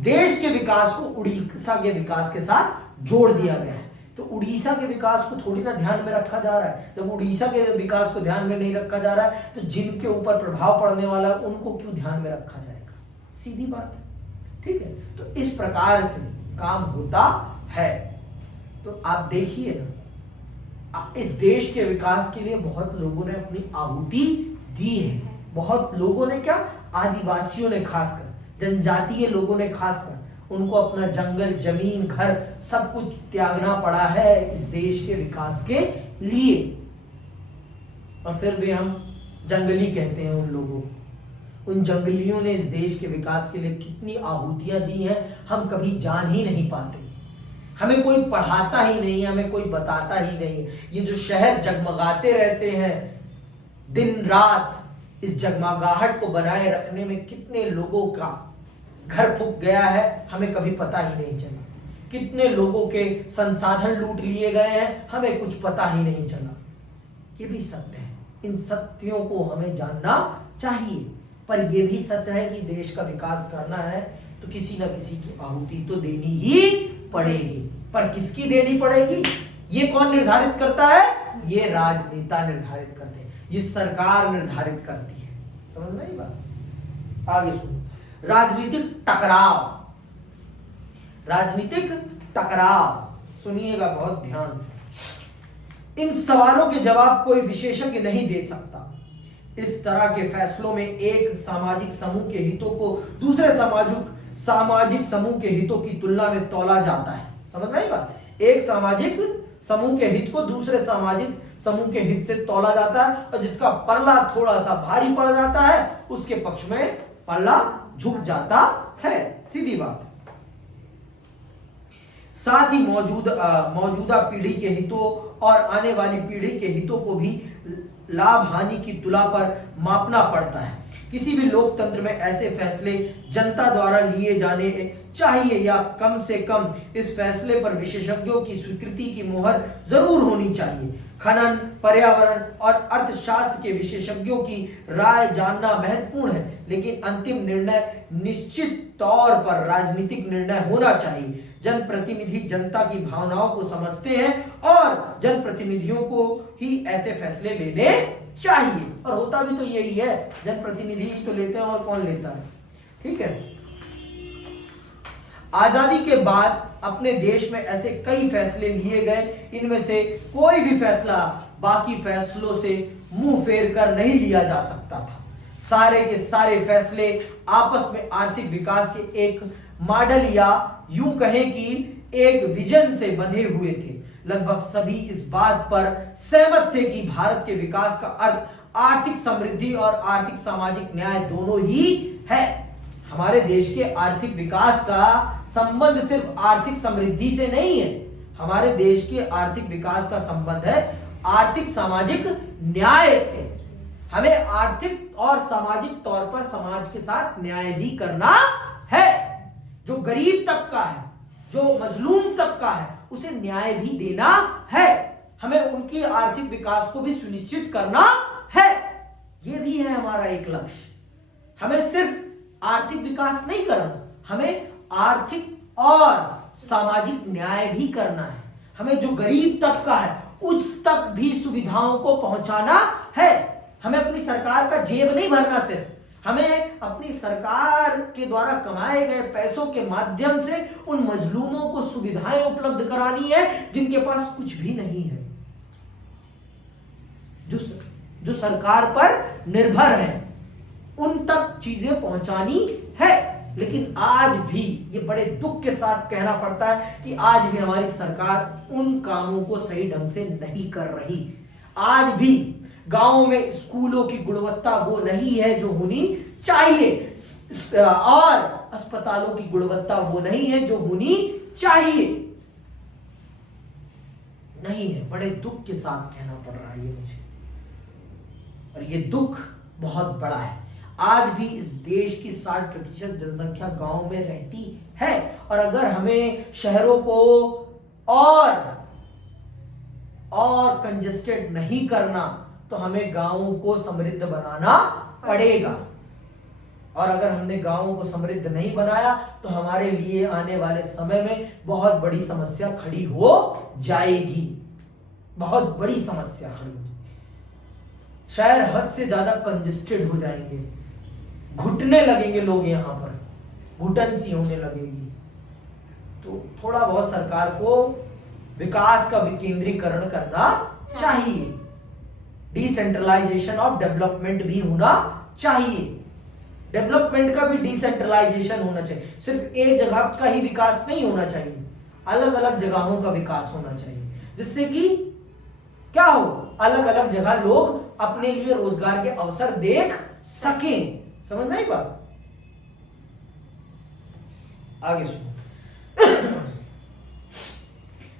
देश के विकास को उड़ीसा के विकास के साथ जोड़ दिया गया है। तो उड़ीसा के विकास को थोड़ी ना ध्यान में रखा जा रहा है। जब उड़ीसा के विकास को ध्यान में नहीं रखा जा रहा है तो जिनके ऊपर प्रभाव पड़ने वाला है उनको क्यों ध्यान में रखा जाएगा? सीधी बात है। ठीक है, तो इस प्रकार से काम होता है। तो आप देखिए ना, इस देश के विकास के लिए बहुत लोगों ने अपनी आहुति दी है। बहुत लोगों ने क्या, आदिवासियों ने खासकर, जनजातीय लोगों ने खासकर, उनको अपना जंगल, जमीन, घर सब कुछ त्यागना पड़ा है इस देश के विकास के लिए। और फिर भी हम जंगली कहते हैं उन लोगों को। उन जंगलियों ने इस देश के विकास के लिए कितनी आहुतियां दी हैं हम कभी जान ही नहीं पाते। हमें कोई पढ़ाता ही नहीं है, हमें कोई बताता ही नहीं है। ये जो शहर जगमगाते रहते हैं दिन रात, इस जगमगाहट को बनाए रखने में कितने लोगों का घर फूक गया है हमें कभी पता ही नहीं चला। कितने लोगों के संसाधन लूट लिए गए हैं हमें कुछ पता ही नहीं चला। ये भी सत्य है, इन सत्यों को हमें जानना चाहिए। पर यह भी सच है कि देश का विकास करना है तो किसी ना किसी की आहुति तो देनी ही पड़ेगी। पर किसकी देनी पड़ेगी? ये कौन निर्धारित करता है? ये राजनेता निर्धारित करते हैं, ये सरकार निर्धारित करती है। समझ में आई बात? आगे सुनो। राजनीतिक टकराव, राजनीतिक टकराव, सुनिएगा बहुत ध्यान से। इन सवालों के जवाब कोई विशेषज्ञ नहीं दे सकता। इस तरह के फैसलों में एक सामाजिक समूह के हितों को दूसरे सामाजिक समूह के हितों की तुलना में तौला जाता है। समझ में आई बात? एक सामाजिक समूह के हित को दूसरे सामाजिक समूह के हित से तौला जाता है, और जिसका पल्ला थोड़ा सा भारी पड़ जाता है उसके पक्ष में पल्ला झुक जाता है, सीधी बात। साथ ही मौजूदा पीढ़ी के हितों और आने वाली पीढ़ी के हितों को भी लाभ हानि की तुला पर मापना पड़ता है। किसी भी लोकतंत्र में ऐसे फैसले जनता द्वारा लिए जाने चाहिए, या कम से कम इस फैसले पर विशेषज्ञों की स्वीकृति की मोहर जरूर होनी चाहिए। खनन, पर्यावरण और अर्थशास्त्र के विशेषज्ञों की राय जानना महत्वपूर्ण है, लेकिन अंतिम निर्णय निश्चित तौर पर राजनीतिक निर्णय होना चाहिए। जनप्रतिनिधि जनता की भावनाओं को समझते हैं और जनप्रतिनिधियों को ही ऐसे फैसले लेने चाहिए, और होता भी तो यही है, जनप्रतिनिधि ही तो लेते हैं, और कौन लेता है? ठीक है। आजादी के बाद अपने देश में ऐसे कई फैसले लिए गए, इनमें से कोई भी फैसला बाकी फैसलों से मुंह फेर कर नहीं लिया जा सकता था। सारे के सारे फैसले आपस में आर्थिक विकास के एक मॉडल, या यूं कहें कि एक विजन से बंधे हुए थे। लगभग सभी इस बात पर सहमत थे कि भारत के विकास का अर्थ आर्थिक समृद्धि और आर्थिक सामाजिक न्याय दोनों ही है। हमारे देश के आर्थिक विकास का संबंध सिर्फ आर्थिक समृद्धि से नहीं है, हमारे देश के आर्थिक विकास का संबंध है आर्थिक सामाजिक न्याय से। हमें आर्थिक और सामाजिक तौर पर समाज के साथ न्याय भी करना है। जो गरीब तबका है, जो मजलूम तबका है, उसे न्याय भी देना है। हमें उनकी आर्थिक विकास को भी सुनिश्चित करना है। यह भी है हमारा एक लक्ष्य। हमें सिर्फ आर्थिक विकास नहीं करना, हमें आर्थिक और सामाजिक न्याय भी करना है। हमें जो गरीब तबका है उस तक भी सुविधाओं को पहुंचाना है। हमें अपनी सरकार का जेब नहीं भरना, सिर्फ हमें अपनी सरकार के द्वारा कमाए गए पैसों के माध्यम से उन मजलूमों को सुविधाएं उपलब्ध करानी है जिनके पास कुछ भी नहीं है, जो सरकार पर निर्भर है, उन तक चीजें पहुंचानी है। लेकिन आज भी ये बड़े दुख के साथ कहना पड़ता है कि आज भी हमारी सरकार उन कामों को सही ढंग से नहीं कर रही। आज भी गांवों में स्कूलों की गुणवत्ता वो नहीं है जो होनी चाहिए, और अस्पतालों की गुणवत्ता वो नहीं है जो होनी चाहिए। नहीं है, बड़े दुख के साथ कहना पड़ रहा है ये मुझे, और ये दुख बहुत बड़ा है। आज भी इस देश की 60% जनसंख्या गांव में रहती है, और अगर हमें शहरों को और कंजेस्टेड नहीं करना तो हमें गांवों को समृद्ध बनाना पड़ेगा। और अगर हमने गांवों को समृद्ध नहीं बनाया तो हमारे लिए आने वाले समय में बहुत बड़ी समस्या खड़ी हो जाएगी, बहुत बड़ी समस्या खड़ी हो जाएगी। शहर हद से ज्यादा कंजेस्टेड हो जाएंगे, घुटने लगेंगे लोग, यहां पर घुटन सी होने लगेगी। तो थोड़ा बहुत सरकार को विकास का विकेंद्रीकरण करना चाहिए, डिसेंट्रलाइजेशन ऑफ डेवलपमेंट भी होना चाहिए। डेवलपमेंट का भी डिसेंट्रलाइजेशन होना चाहिए, सिर्फ एक जगह का ही विकास नहीं होना चाहिए, अलग अलग जगहों का विकास होना चाहिए, जिससे कि क्या हो, अलग अलग जगह लोग अपने लिए रोजगार के अवसर देख सकें। समझ में आई बात? आगे सुनो।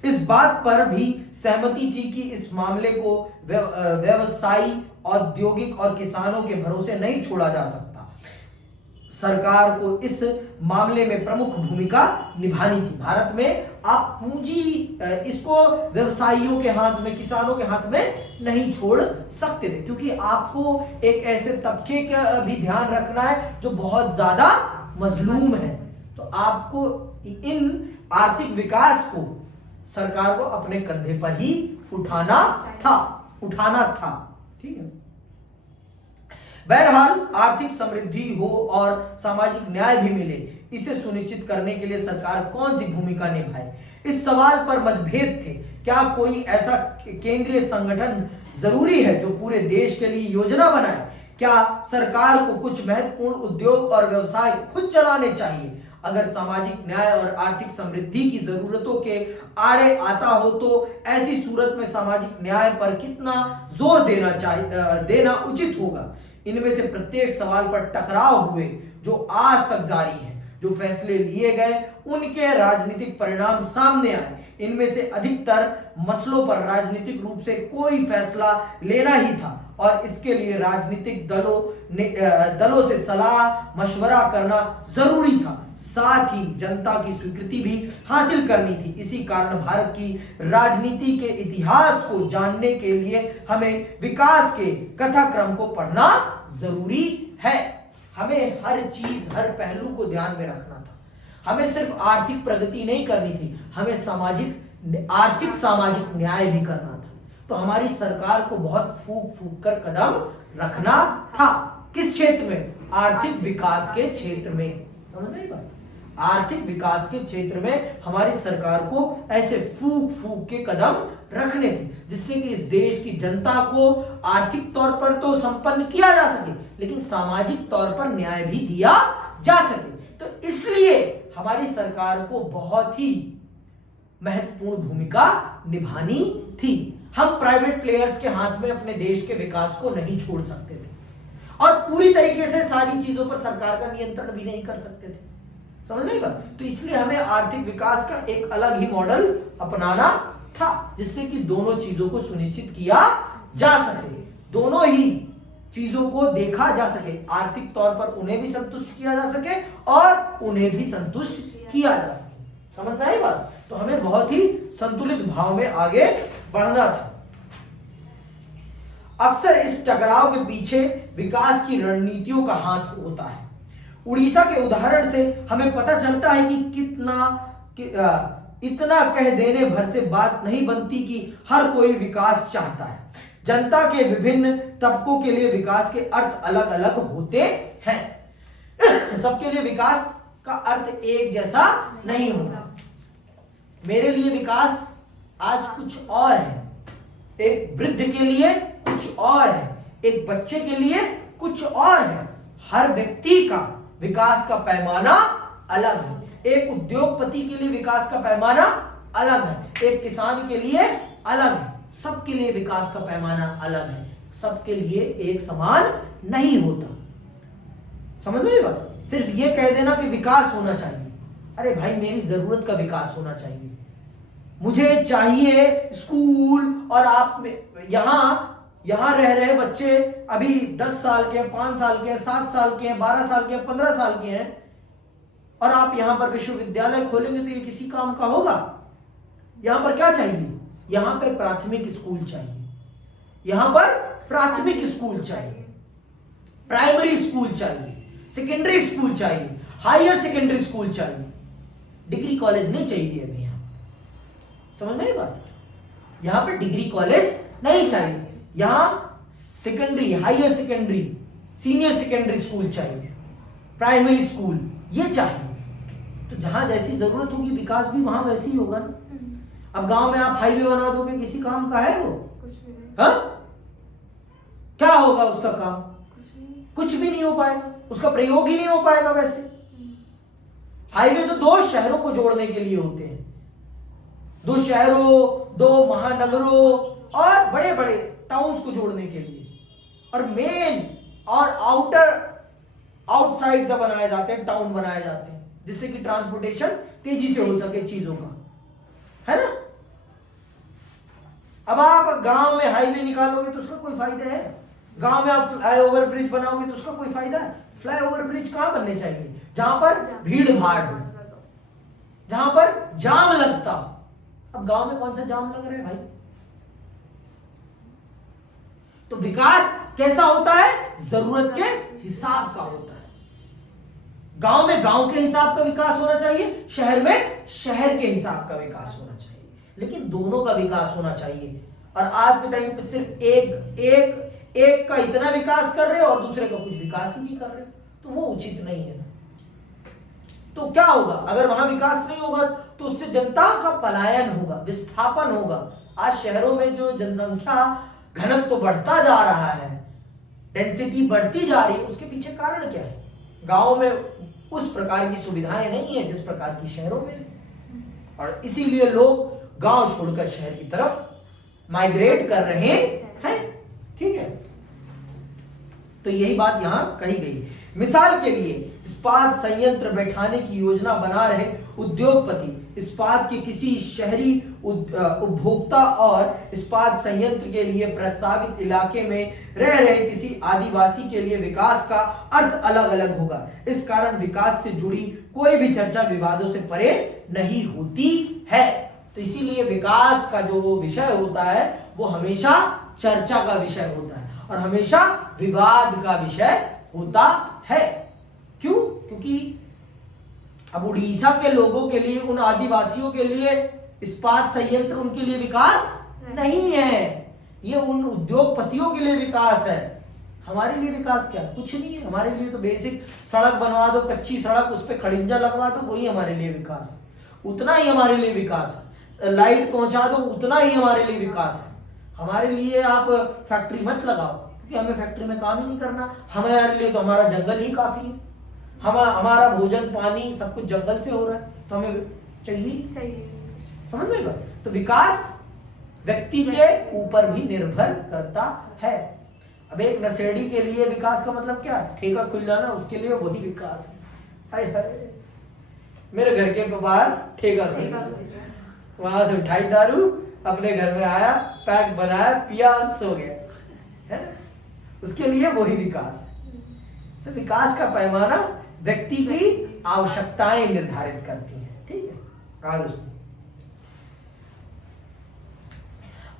इस बात पर भी सहमति थी कि इस मामले को व्यवसायी, औद्योगिक और किसानों के भरोसे नहीं छोड़ा जा सकता। सरकार को इस मामले में प्रमुख भूमिका निभानी थी। भारत में आप पूंजी इसको व्यवसायियों के हाथ में, किसानों के हाथ में नहीं छोड़ सकते थे, क्योंकि आपको एक ऐसे तबके का भी ध्यान रखना है जो बहुत ज्यादा मजलूम है। तो आपको इन आर्थिक विकास को सरकार को अपने कंधे पर ही उठाना था। ठीक है। बहरहाल आर्थिक समृद्धि हो और सामाजिक न्याय भी मिले, इसे सुनिश्चित करने के लिए सरकार कौन सी भूमिका निभाए, इस सवाल पर मतभेद थे। क्या कोई ऐसा केंद्रीय संगठन जरूरी है जो पूरे देश के लिए योजना बनाए? क्या सरकार को कुछ महत्वपूर्ण उद्योग और व्यवसाय खुद चलाने चाहिए? अगर सामाजिक न्याय और आर्थिक समृद्धि की जरूरतों के आड़े आता हो तो ऐसी सूरत में सामाजिक न्याय पर कितना जोर देना उचित होगा? इनमें से प्रत्येक सवाल पर टकराव हुए जो आज तक जारी हैं। जो फैसले लिए गए उनके राजनीतिक परिणाम सामने आए। इनमें से अधिकतर मसलों पर राजनीतिक रूप से कोई फैसला लेना ही था और इसके लिए राजनीतिक दलों से सलाह मशवरा करना जरूरी था, साथ ही जनता की स्वीकृति भी हासिल करनी थी। इसी कारण भारत की राजनीति के इतिहास को जानने के लिए हमें विकास के कथाक्रम को पढ़ना जरूरी है। हमें हर चीज, हर पहलू को ध्यान में रखना था। हमें सिर्फ आर्थिक प्रगति नहीं करनी थी, हमें आर्थिक सामाजिक न्याय भी करना था। तो हमारी सरकार को बहुत फूंक फूंक कर कदम रखना था। किस क्षेत्र में? आर्थिक विकास के क्षेत्र में। समझ में आई बात? आर्थिक विकास के क्षेत्र में हमारी सरकार को ऐसे फूंक फूंक के कदम रखने थे जिससे कि इस देश की जनता को आर्थिक तौर पर तो संपन्न किया जा सके, लेकिन सामाजिक तौर पर न्याय भी दिया जा सके। तो इसलिए हमारी सरकार को बहुत ही महत्वपूर्ण भूमिका निभानी थी। हम प्राइवेट प्लेयर्स के हाथ में अपने देश के विकास को नहीं छोड़ सकते थे और पूरी तरीके से सारी चीजों पर सरकार का नियंत्रण भी नहीं कर सकते थे। समझ नहीं बात? तो इसलिए हमें आर्थिक विकास का एक अलग ही मॉडल अपनाना था जिससे कि दोनों चीजों को सुनिश्चित किया जा सके, दोनों ही चीजों को देखा जा सके। आर्थिक तौर पर उन्हें भी संतुष्ट किया जा सके और उन्हें भी संतुष्ट किया जा सके। समझ में आई बात? तो हमें बहुत ही संतुलित भाव में आगे बढ़ना था। अक्सर इस टकराव के पीछे विकास की रणनीतियों का हाथ होता है। उड़ीसा के उदाहरण से हमें पता चलता है कि इतना कह देने भर से बात नहीं बनती कि हर कोई विकास चाहता है। जनता के विभिन्न तबकों के लिए विकास के अर्थ अलग अलग होते हैं। सबके लिए विकास का अर्थ एक जैसा नहीं होता। मेरे लिए विकास आज कुछ और है, एक वृद्ध के लिए कुछ और है, एक बच्चे के लिए कुछ और है। हर व्यक्ति का विकास का पैमाना अलग है। एक उद्योगपति के लिए विकास का पैमाना अलग है, एक किसान के लिए अलग है। सबके लिए विकास का पैमाना अलग है, सबके लिए एक समान नहीं होता। समझ में बात? सिर्फ ये कह देना कि विकास होना चाहिए, अरे भाई मेरी जरूरत का विकास होना चाहिए। मुझे चाहिए स्कूल और आप यहां रह रहे बच्चे अभी 10 साल के, 5 साल के, 7 साल के, 12 साल के, 15 साल के हैं और आप यहां पर विश्वविद्यालय खोलेंगे तो ये किसी काम का होगा? यहां पर क्या चाहिए? यहां पर प्राथमिक स्कूल चाहिए, यहां पर प्राथमिक स्कूल चाहिए, प्राइमरी स्कूल चाहिए, सेकेंडरी स्कूल चाहिए, हायर सेकेंडरी स्कूल चाहिए, डिग्री कॉलेज नहीं चाहिए अभी यहां। समझ में आई बात? यहां पर डिग्री कॉलेज नहीं चाहिए, यहां secondary, higher secondary, senior secondary school चाहिए, प्राइमरी स्कूल ये चाहिए। तो जहां जैसी जरूरत होगी विकास भी वहां वैसे ही होगा ना। अब गांव में आप हाईवे बना दोगे, किसी काम का है वो? हाँ? क्या होगा उसका काम? कुछ भी नहीं हो पाएगा, उसका प्रयोग ही नहीं हो पाएगा। वैसे हाईवे तो 2 शहरों को जोड़ने के लिए होते हैं, 2 शहरों, 2 महानगरों और बड़े बड़े टाउन्स को जोड़ने के लिए, और मेन और आउटसाइड द बनाए जाते हैं, टाउन बनाए जाते हैं जिससे कि ट्रांसपोर्टेशन तेजी से हो सके चीजों का, है ना। अब आप गांव में हाईवे निकालोगे तो उसका कोई फायदा है? गांव में आप फ्लाईओवर ब्रिज बनाओगे तो उसका कोई फायदा है? फ्लाईओवर ब्रिज कहां बनने चाहिए? जहां पर भीड़ भाड़ हो, जहां पर जाम लगता हो। अब गांव में कौन सा जाम लग रहा है भाई? तो विकास कैसा होता है? जरूरत के हिसाब का होता है। गांव में गांव के हिसाब का विकास होना चाहिए, शहर में शहर के हिसाब का विकास होना चाहिए। लेकिन दोनों का विकास होना चाहिए। और आज के टाइम पे सिर्फ एक का इतना विकास कर रहे हो और दूसरे का कुछ विकास ही नहीं कर रहे, तो वो उचित नहीं है ना। तो क्या होगा, अगर वहां विकास नहीं होगा तो उससे जनता का पलायन होगा, विस्थापन होगा। आज शहरों में जो जनसंख्या घनत्व तो बढ़ता जा रहा है, डेंसिटी बढ़ती जा रही है, उसके पीछे कारण क्या है? गांव में उस प्रकार की सुविधाएं नहीं है जिस प्रकार की शहरों में, और इसीलिए लोग गांव छोड़कर शहर की तरफ माइग्रेट कर रहे हैं। ठीक है, तो यही बात यहां कही गई। मिसाल के लिए इस्पात संयंत्र बैठाने की योजना बना रहे उद्योगपति इस्पात के किसी शहरी उपभोक्ता और इस्पात संयंत्र के लिए प्रस्तावित इलाके में रह रहे किसी आदिवासी के लिए विकास का अर्थ अलग अलग होगा। इस कारण विकास से जुड़ी कोई भी चर्चा विवादों से परे नहीं होती है। तो इसीलिए विकास का जो विषय होता है वो हमेशा चर्चा का विषय होता है और हमेशा विवाद का विषय होता है। क्यों? क्योंकि अब उड़ीसा के लोगों के लिए, उन आदिवासियों के लिए इस्पात संयंत्र उनके लिए विकास नहीं है, ये उन उद्योगपतियों के लिए विकास है। हमारे लिए विकास क्या? कुछ नहीं है। हमारे लिए तो बेसिक सड़क बनवा दो, कच्ची सड़क, उस पर खड़िंजा लगवा दो, वही हमारे लिए विकास है। उतना ही हमारे लिए विकास है। लाइट पहुंचा दो, उतना ही हमारे लिए विकास है। हमारे लिए आप फैक्ट्री मत लगाओ, क्योंकि हमें फैक्ट्री में काम ही नहीं करना। हमारे लिए तो हमारा जंगल ही काफी है। हमारा भोजन पानी सब कुछ जंगल से हो रहा है, तो हमें चाहिए। समझ में आएगा? तो विकास व्यक्ति के ऊपर भी निर्भर करता है। अब एक नशेड़ी के लिए विकास का मतलब क्या? ठेका खुल जाना, उसके लिए वही विकास है। मेरे घर के बाहर ठेका खुल, वहां से उठाई दारू, अपने घर में आया, पैक बनाया, पिया, सो गया, है ना? उसके लिए वही विकास है। तो विकास का पैमाना व्यक्ति की आवश्यकताएं निर्धारित करती हैं। ठीक है, आगे उसमें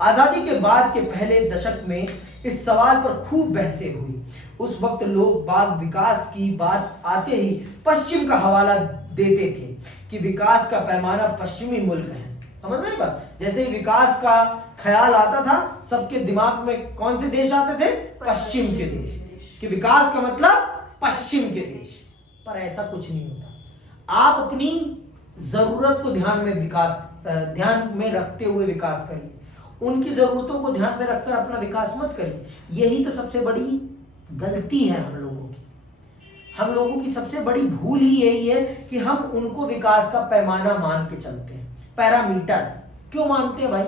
आजादी के बाद के पहले दशक में इस सवाल पर खूब बहसें हुई। उस वक्त लोग बाग विकास की बात आते ही पश्चिम का हवाला देते थे कि विकास का पैमाना पश्चिमी मुल्क है। समझ में बात? जैसे ही विकास का ख्याल आता था, सबके दिमाग में कौन से देश आते थे? पश्चिम के देश। कि विकास का मतलब पश्चिम के देश। पर ऐसा कुछ नहीं होता। आप अपनी जरूरत को ध्यान में रखते हुए विकास करिए, उनकी जरूरतों को ध्यान में रखकर अपना विकास मत करिए। यही तो सबसे बड़ी गलती है हम लोगों की। हम लोगों की सबसे बड़ी भूल ही यही है कि हम उनको विकास का पैमाना मान के चलते हैं। पैरामीटर क्यों मानते हैं भाई?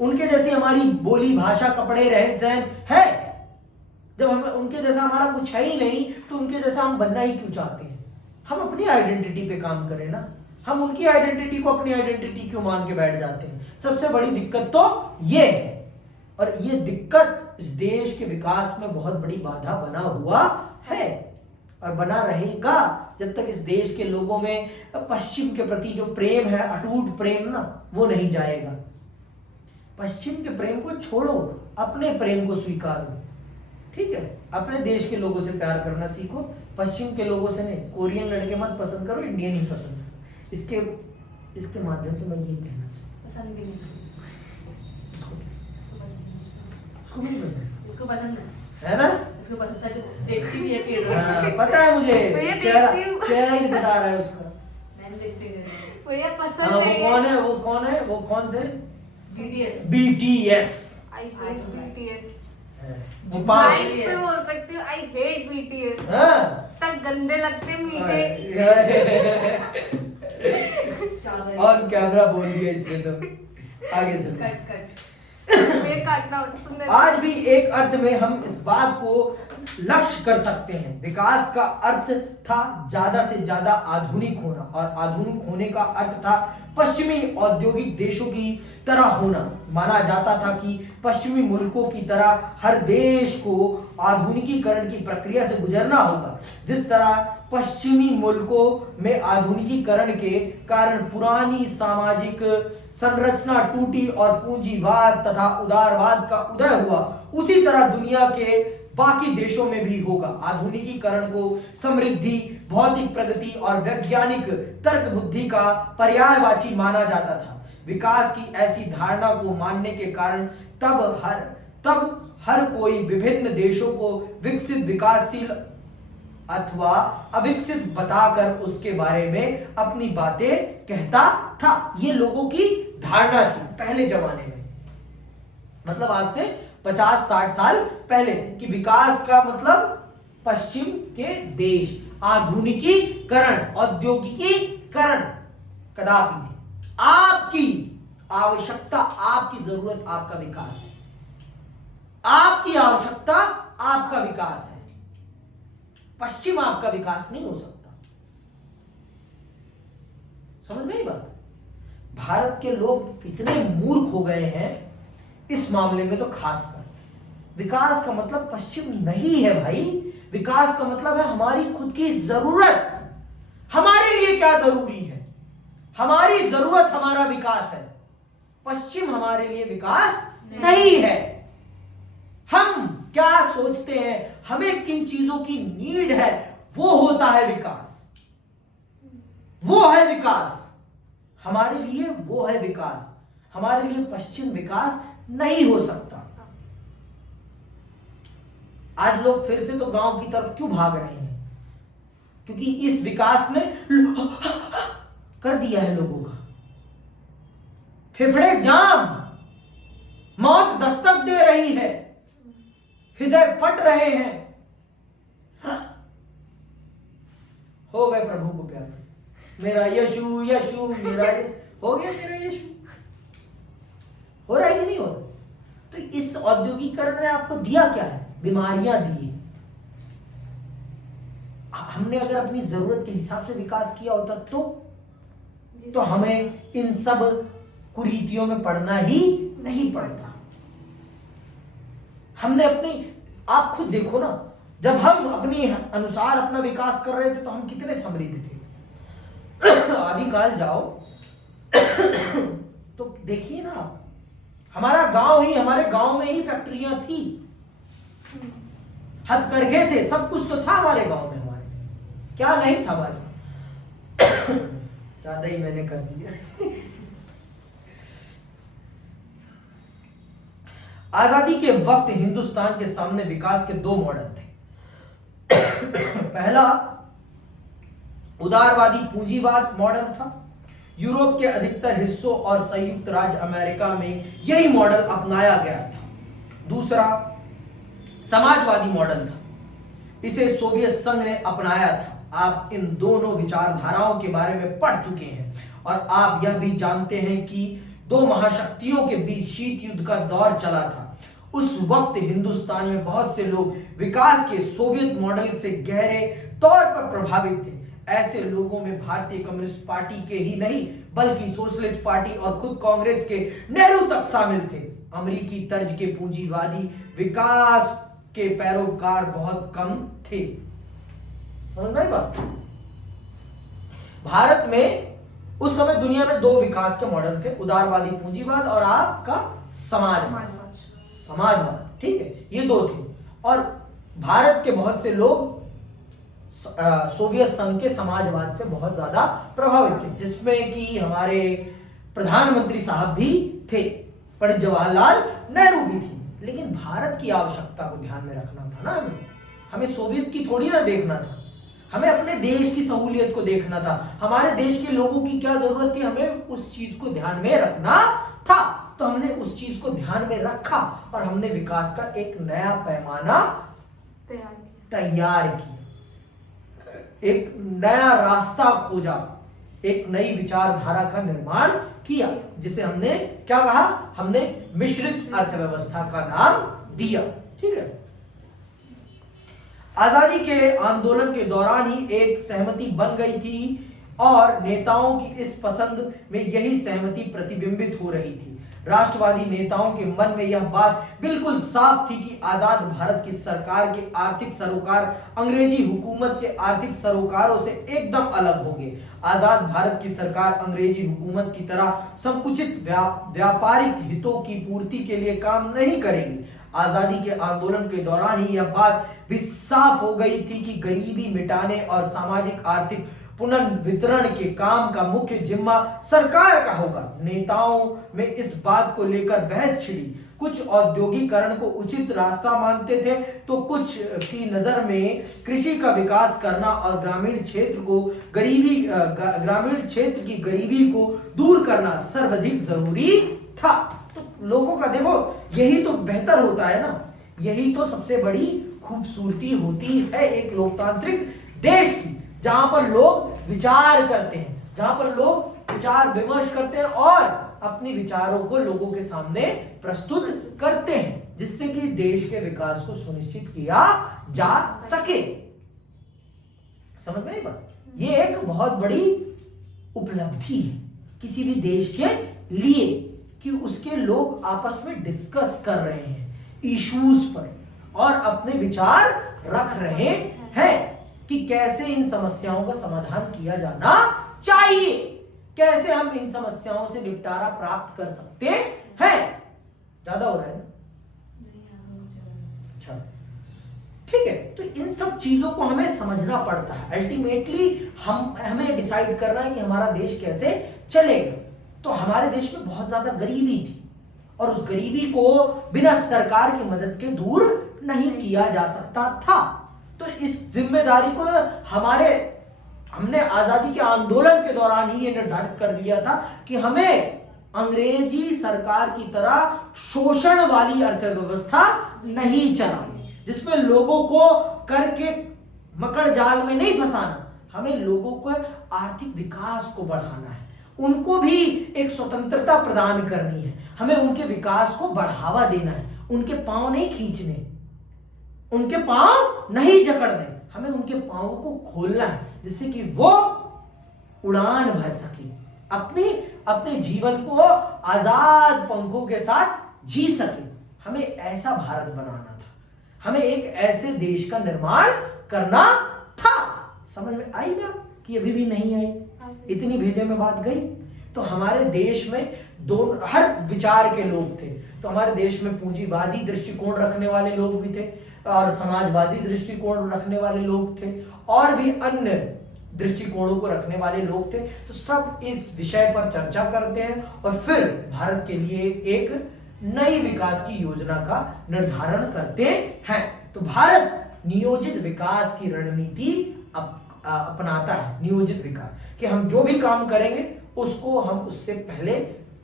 उनके जैसे हमारी बोली, भाषा, कपड़े, रहन सहन है। जब हम उनके जैसा हमारा कुछ है ही नहीं, तो उनके जैसा हम बनना ही क्यों चाहते हैं? हम अपनी आइडेंटिटी पे काम करें ना। हम उनकी आइडेंटिटी को अपनी आइडेंटिटी क्यों मान के बैठ जाते हैं? सबसे बड़ी दिक्कत तो ये है, और ये दिक्कत इस देश के विकास में बहुत बड़ी बाधा बना हुआ है और बना रहेगा जब तक इस देश के लोगों में पश्चिम के प्रति जो प्रेम है, अटूट प्रेम ना, वो नहीं जाएगा। पश्चिम के प्रेम को छोड़ो, अपने प्रेम को स्वीकारो। ठीक है, अपने देश के लोगों से प्यार करना सीखो, पश्चिम के लोगों से नहीं। कोरियन लड़के मत पसंद करो, इंडियन ही पसंद करो। इसके माध्यम से मैं ये कहना चाहता हूं, पसंद भी नहीं, उसको नहीं पसंद, इसको पसंद है ना? इसको पसंद, सच देखती भी है फिर। पता है मुझे, चेहरा ही बता रहा है उसका। मैंने देखते हैं वो यार पसंद वो नहीं कौन है? वो कौन से? BTS। I hate BTS. Japan life पे बोल सकती हूँ आई हेट बीटीएस। तक गंदे लगते मीठे। ऑन कैमरा बोल दिया इसने तो। आगे चलो। कट आज भी एक अर्थ में हम इस बात को लक्ष्य कर सकते हैं। विकास का अर्थ था ज्यादा से ज्यादा आधुनिक होना, और आधुनिक होने का अर्थ था पश्चिमी औद्योगिक देशों की तरह होना। माना जाता था कि पश्चिमी मुल्कों की तरह हर देश को आधुनिकीकरण की प्रक्रिया से गुजरना होगा। जिस तरह पश्चिमी मुल्कों में आधुनिकीकरण के कारण पुरानी सामाजिक संरचना टूटी और पूंजीवाद तथा उदारवाद का उदय हुआ, उसी तरह दुनिया के बाकी देशों में भी होगा। आधुनिकीकरण को समृद्धि, भौतिक प्रगति और वैज्ञानिक तर्क बुद्धि का पर्यायवाची माना जाता था। विकास की ऐसी धारणा को मानने के कारण तब हर कोई विभिन्न देशों को विकसित, विकासशील अथवा अविकसित बताकर उसके बारे में अपनी बातें कहता था। ये लोगों की धारणा थी पहले जमाने में, मतलब आज से 50-60 साल पहले, कि विकास का मतलब पश्चिम के देश, आधुनिकीकरण, औद्योगिकीकरण कदापि नहीं। आपकी आवश्यकता, आपकी जरूरत आपका विकास है, आपकी आवश्यकता आपका विकास है। पश्चिम आपका विकास नहीं हो सकता। समझ में आई बात? भारत के लोग इतने मूर्ख हो गए हैं इस मामले में, तो खासकर विकास का मतलब पश्चिम नहीं है भाई। विकास का मतलब है हमारी खुद की जरूरत, हमारे लिए क्या जरूरी है, हमारी जरूरत हमारा विकास है। पश्चिम हमारे लिए विकास नहीं है। हम क्या सोचते हैं, हमें किन चीजों की नीड है, वो होता है विकास, वो है विकास हमारे लिए, वो है विकास हमारे लिए। पश्चिम विकास नहीं हो सकता। आज लोग फिर से तो गांव की तरफ क्यों भाग रहे हैं? क्योंकि इस विकास ने कर दिया है लोगों का फेफड़े जाम, मौत दस्तक दे रही है, हृदय फट रहे हैं। हो गए प्रभु को प्यार, मेरा यीशु यीशु मेरा हो गया मेरा यीशु। हो रहा है कि नहीं हो रहा? तो इस औद्योगिकरण ने आपको दिया क्या है? बीमारियां दी। हमने अगर अपनी जरूरत के हिसाब से विकास किया होता तो हमें इन सब कुरीतियों में पड़ना ही नहीं पड़ता। हमने अपनी, आप खुद देखो ना, जब हम अपनी अनुसार अपना विकास कर रहे थे तो हम कितने समृद्ध थे। आदिकाल जाओ तो देखिए ना आप, हमारा गांव ही, हमारे गांव में ही फैक्ट्रियां थी, हथकरघे थे, सब कुछ तो था हमारे गांव में। हमारे क्या नहीं था हमारे? ज्यादा ही मैंने कर दिया। आजादी के वक्त हिंदुस्तान के सामने विकास के दो मॉडल थे। पहला उदारवादी पूंजीवाद मॉडल था। यूरोप के अधिकतर हिस्सों और संयुक्त राज्य अमेरिका में यही मॉडल अपनाया गया था। दूसरा समाजवादी मॉडल था, इसे सोवियत संघ ने अपनाया था। आप इन दोनों विचारधाराओं के बारे में पढ़ चुके हैं और आप यह भी जानते हैं कि दो महाशक्तियों के बीच शीत युद्ध का दौर चला था। उस वक्त हिंदुस्तान में बहुत से लोग विकास के सोवियत मॉडल से गहरे तौर पर प्रभावित थे। ऐसे लोगों में भारतीय कम्युनिस्ट पार्टी के ही नहीं बल्कि सोशलिस्ट पार्टी और खुद कांग्रेस के नेहरू तक शामिल थे। अमेरिकी तर्ज के पूंजीवादी विकास के पैरोकार बहुत कम थे। समझ में आई बात? भारत में उस समय दुनिया में दो विकास के मॉडल थे, उदारवादी पूंजीवाद और आपका समाजवाद। ठीक है, ये दो थे। और भारत के बहुत से लोग सोवियत संघ के समाजवाद से बहुत ज्यादा प्रभावित थे, जिसमें कि हमारे प्रधानमंत्री साहब भी थे, पंडित जवाहरलाल नेहरू भी थी। लेकिन भारत की आवश्यकता को ध्यान में रखना था ना, हमें सोवियत की थोड़ी ना देखना था, हमें अपने देश की सहूलियत को देखना था। हमारे देश के लोगों की क्या जरूरत थी, हमें उस चीज को ध्यान में रखना था। तो हमने उस चीज को ध्यान में रखा और हमने विकास का एक नया पैमाना तैयार किया, एक नया रास्ता खोजा, एक नई विचारधारा का निर्माण किया, जिसे हमने क्या कहा? हमने मिश्रित अर्थव्यवस्था का नाम दिया। ठीक है। आजादी के आंदोलन के दौरान ही एक सहमति बन गई थी और नेताओं की इस पसंद में यही सहमति प्रतिबिंबित हो रही थी। राष्ट्रवादी नेताओं के मन में यह बात बिल्कुल साफ थी कि आजाद भारत की सरकार के आर्थिक सरोकार अंग्रेजी हुकूमत के आर्थिक सरोकारों से एकदम अलग होंगे। आजाद भारत की सरकार अंग्रेजी हुकूमत की तरह संकुचित व्यापारिक हितों की पूर्ति के लिए काम नहीं करेगी। आजादी के आंदोलन के दौरान ही यह बात भी साफ हो गई थी कि गरीबी मिटाने और सामाजिक आर्थिक पुनर्वितरण के काम का मुख्य जिम्मा सरकार का होगा। नेताओं में इस बात को लेकर बहस छिड़ी। कुछ औद्योगिकरण को उचित रास्ता मानते थे तो कुछ की नजर में कृषि का विकास करना और ग्रामीण क्षेत्र की गरीबी को दूर करना सर्वाधिक जरूरी था। तो लोगों का देखो यही तो बेहतर होता है ना, यही तो सबसे बड़ी खूबसूरती होती है एक लोकतांत्रिक देश की, जहां पर लोग विचार करते हैं, जहां पर लोग विचार विमर्श करते हैं और अपने विचारों को लोगों के सामने प्रस्तुत करते हैं, जिससे कि देश के विकास को सुनिश्चित किया जा सके। समझ में आई बात? ये एक बहुत बड़ी उपलब्धि है किसी भी देश के लिए कि उसके लोग आपस में डिस्कस कर रहे हैं इश्यूज पर और अपने विचार रख रहे हैं कि कैसे इन समस्याओं का समाधान किया जाना चाहिए, कैसे हम इन समस्याओं से निपटारा प्राप्त कर सकते हैं। ज्यादा हो रहा है ना? अच्छा, ठीक है। तो इन सब चीजों को हमें समझना पड़ता है। अल्टीमेटली हमें डिसाइड करना है कि हमारा देश कैसे चलेगा। तो हमारे देश में बहुत ज्यादा गरीबी थी और उस गरीबी को बिना सरकार की मदद के दूर नहीं किया जा सकता था। तो इस जिम्मेदारी को हमने आजादी के आंदोलन के दौरान ही ये निर्धारित कर लिया था कि हमें अंग्रेजी सरकार की तरह शोषण वाली अर्थव्यवस्था नहीं चलानी, जिसमें लोगों को कर के मकड़ जाल में नहीं फंसाना। हमें लोगों को आर्थिक विकास को बढ़ाना है, उनको भी एक स्वतंत्रता प्रदान करनी है, हमें उनके विकास को बढ़ावा देना है, उनके पांव नहीं खींचने, उनके पांव नहीं जकड़ने, हमें उनके पांव को खोलना है जिससे कि वो उड़ान भर सके, अपने जीवन को आजाद पंखों के साथ जी सके। हमें ऐसा भारत बनाना था, हमें एक ऐसे देश का निर्माण करना था। समझ में आई बात कि अभी भी नहीं आई? इतनी भेजे में बात गई। तो हमारे देश में दोनों हर विचार के लोग थे। तो हमारे देश में पूंजीवादी दृष्टिकोण रखने वाले लोग भी थे और समाजवादी दृष्टिकोण रखने वाले लोग थे और भी अन्य दृष्टिकोणों को रखने वाले लोग थे। तो सब इस विषय पर चर्चा करते हैं और फिर भारत के लिए एक नई विकास की योजना का निर्धारण करते हैं। तो भारत नियोजित विकास की रणनीति अपनाता है। नियोजित विकास कि हम जो भी काम करेंगे उसको हम उससे पहले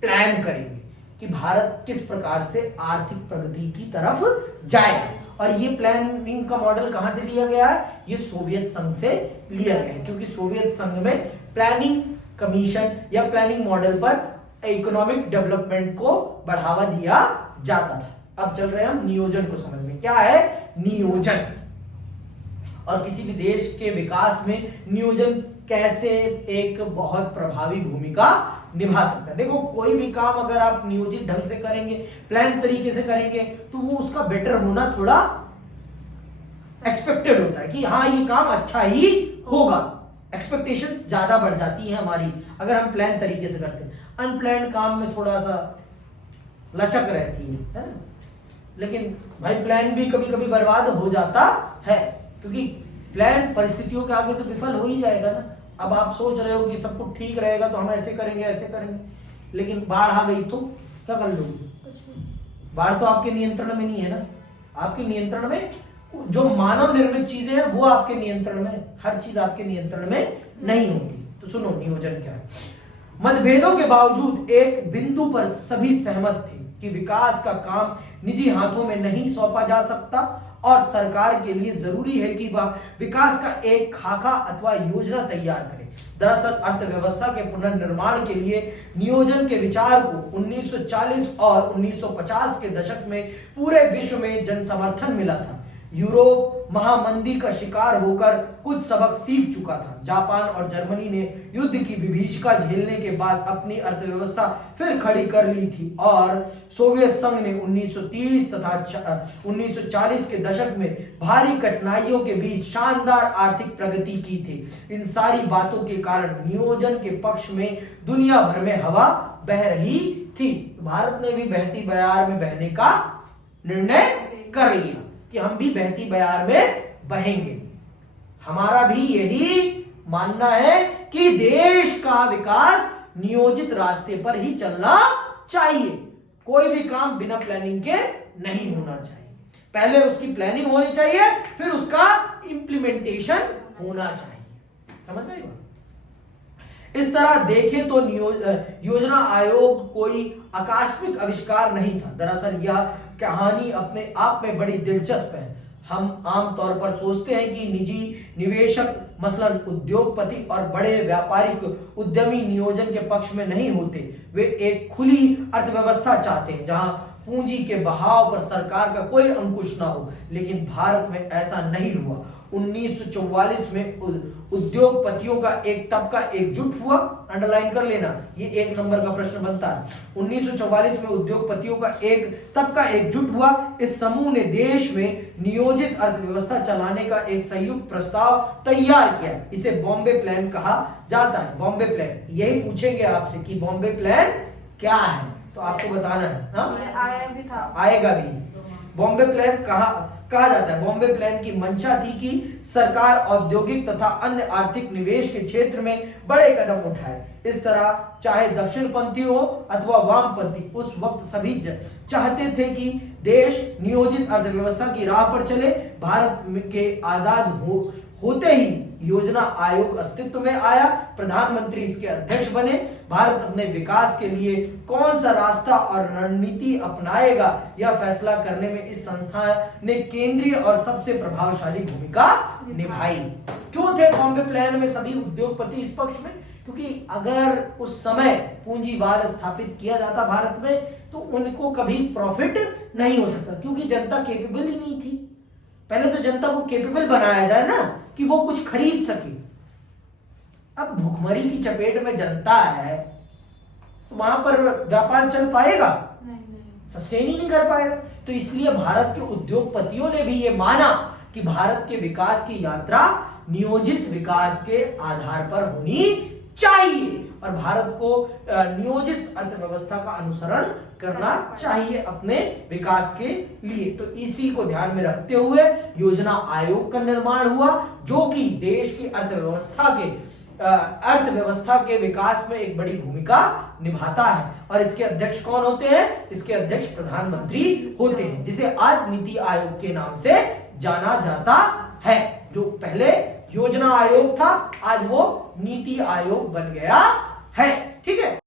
प्लान करेंगे कि भारत किस प्रकार से आर्थिक प्रगति की तरफ जाएगा। और ये प्लानिंग का मॉडल कहां से लिया गया है? ये सोवियत संघ से लिया गया है, क्योंकि सोवियत संघ में प्लानिंग कमीशन या प्लानिंग मॉडल पर इकोनॉमिक डेवलपमेंट को बढ़ावा दिया जाता था। अब चल रहे हैं हम नियोजन को समझने। क्या है नियोजन और किसी भी देश के विकास में नियोजन कैसे एक बहुत प्रभावी भूमिका निभा सकता है। देखो कोई भी काम अगर आप नियोजित ढंग से करेंगे, प्लान तरीके से करेंगे, तो वो उसका बेटर होना थोड़ा एक्सपेक्टेड होता है कि हाँ ये काम अच्छा ही होगा। एक्सपेक्टेशंस ज्यादा बढ़ जाती हैं हमारी अगर हम प्लान तरीके से करते हैं। अनप्लान काम में थोड़ा सा लचक रहती है ना। लेकिन भाई प्लान भी कभी कभी बर्बाद हो जाता है, क्योंकि प्लान परिस्थितियों के आगे तो विफल हो ही जाएगा ना। अब आप सोच रहे हो कि सब कुछ ठीक रहेगा तो हम ऐसे करेंगे ऐसे करेंगे, लेकिन बाढ़ आ गई तो क्या कर लोगे? बाढ़ तो आपके नियंत्रण में नहीं है ना। आपके नियंत्रण में जो मानव निर्मित चीजें हैं वो आपके नियंत्रण में, हर चीज आपके नियंत्रण में नहीं होती। तो सुनो नियोजन क्या है। मतभेदों के बावजूद एक बिंदु पर सभी सहमत थे कि विकास का काम निजी हाथों में नहीं सौंपा जा सकता और सरकार के लिए जरूरी है कि वह विकास का एक खाका अथवा योजना तैयार करे। दरअसल अर्थव्यवस्था के पुनर्निर्माण के लिए नियोजन के विचार को 1940 और 1950 के दशक में पूरे विश्व में जनसमर्थन मिला था। यूरोप महामंदी का शिकार होकर कुछ सबक सीख चुका था। जापान और जर्मनी ने युद्ध की विभीषिका झेलने के बाद अपनी अर्थव्यवस्था फिर खड़ी कर ली थी और सोवियत संघ ने 1930 तथा 1940 के दशक में भारी कठिनाइयों के बीच शानदार आर्थिक प्रगति की थी। इन सारी बातों के कारण नियोजन के पक्ष में दुनिया भर में हवा बह रही थी। भारत ने भी बहती बयार में बहने का निर्णय कर लिया कि हम भी बहती बयार में बहेंगे। हमारा भी यही मानना है कि देश का विकास नियोजित रास्ते पर ही चलना चाहिए। कोई भी काम बिना प्लानिंग के नहीं होना चाहिए। पहले उसकी प्लानिंग होनी चाहिए, फिर उसका इंप्लीमेंटेशन होना चाहिए। समझ में आई बात? इस तरह देखें तो योजना आयोग कोई आकस्मिक आविष्कार नहीं था। दरअसल यह कहानी अपने आप में बड़ी दिलचस्प है। हम आमतौर पर सोचते हैं कि निजी निवेशक मसलन उद्योगपति और बड़े व्यापारिक उद्यमी नियोजन के पक्ष में नहीं होते। वे एक खुली अर्थव्यवस्था चाहते हैं जहां पूंजी के बहाव पर सरकार का कोई अंकुश ना हो। लेकिन भारत में ऐसा नहीं हुआ। 1944 में उद्योगपतियों का एक तबका एकजुट हुआ। अंडरलाइन कर लेना, ये 1 नंबर का प्रश्न बनता है। 1944 में उद्योगपतियों का एक तबका एकजुट हुआ। इस समूह ने देश में नियोजित अर्थव्यवस्था चलाने का एक संयुक्त प्रस्ताव तैयार किया। इसे बॉम्बे प्लान कहा जाता है। बॉम्बे प्लान, यही पूछेंगे आपसे कि बॉम्बे प्लान क्या है, तो आपको बताना है। हाँ, आया भी था, आएगा भी। बॉम्बे प्लान कहा जाता है। बॉम्बे प्लान की मंशा थी कि सरकार औद्योगिक तथा अन्य आर्थिक निवेश के क्षेत्र में बड़े कदम उठाए। इस तरह चाहे दक्षिणपंथी हो अथवा वामपंथी, उस वक्त सभी चाहते थे कि देश नियोजित अर्थव्यवस्था की राह पर चले। भारत के आजाद होते ही योजना आयोग अस्तित्व में आया। प्रधानमंत्री इसके अध्यक्ष बने। भारत अपने विकास के लिए कौन सा रास्ता और रणनीति अपनाएगा, यह फैसला करने में इस संस्था ने केंद्रीय और सबसे प्रभावशाली भूमिका निभाई। क्यों थे बॉम्बे प्लान में सभी उद्योगपति इस पक्ष में? क्योंकि अगर उस समय पूंजीवाद स्थापित किया जाता भारत में तो उनको कभी प्रॉफिट नहीं हो सकता, क्योंकि जनता कैपेबल ही नहीं थी। पहले तो जनता को कैपेबल बनाया जाए ना, कि वो कुछ खरीद सके। अब भुखमरी की चपेट में जनता है तो वहां पर व्यापार चल पाएगा? सस्टेन ही नहीं कर पाएगा। तो इसलिए भारत के उद्योगपतियों ने भी ये माना कि भारत के विकास की यात्रा नियोजित विकास के आधार पर होनी चाहिए और भारत को नियोजित अर्थव्यवस्था का अनुसरण करना चाहिए अपने विकास के लिए। तो इसी को ध्यान में रखते हुए योजना आयोग का निर्माण हुआ, जो कि देश की अर्थव्यवस्था के विकास में एक बड़ी भूमिका निभाता है। और इसके अध्यक्ष कौन होते हैं? इसके अध्यक्ष प्रधानमंत्री होते हैं, जिसे आज नीति आयोग के नाम से जाना जाता है। जो पहले योजना आयोग था, आज वो नीति आयोग बन गया है। ठीक है।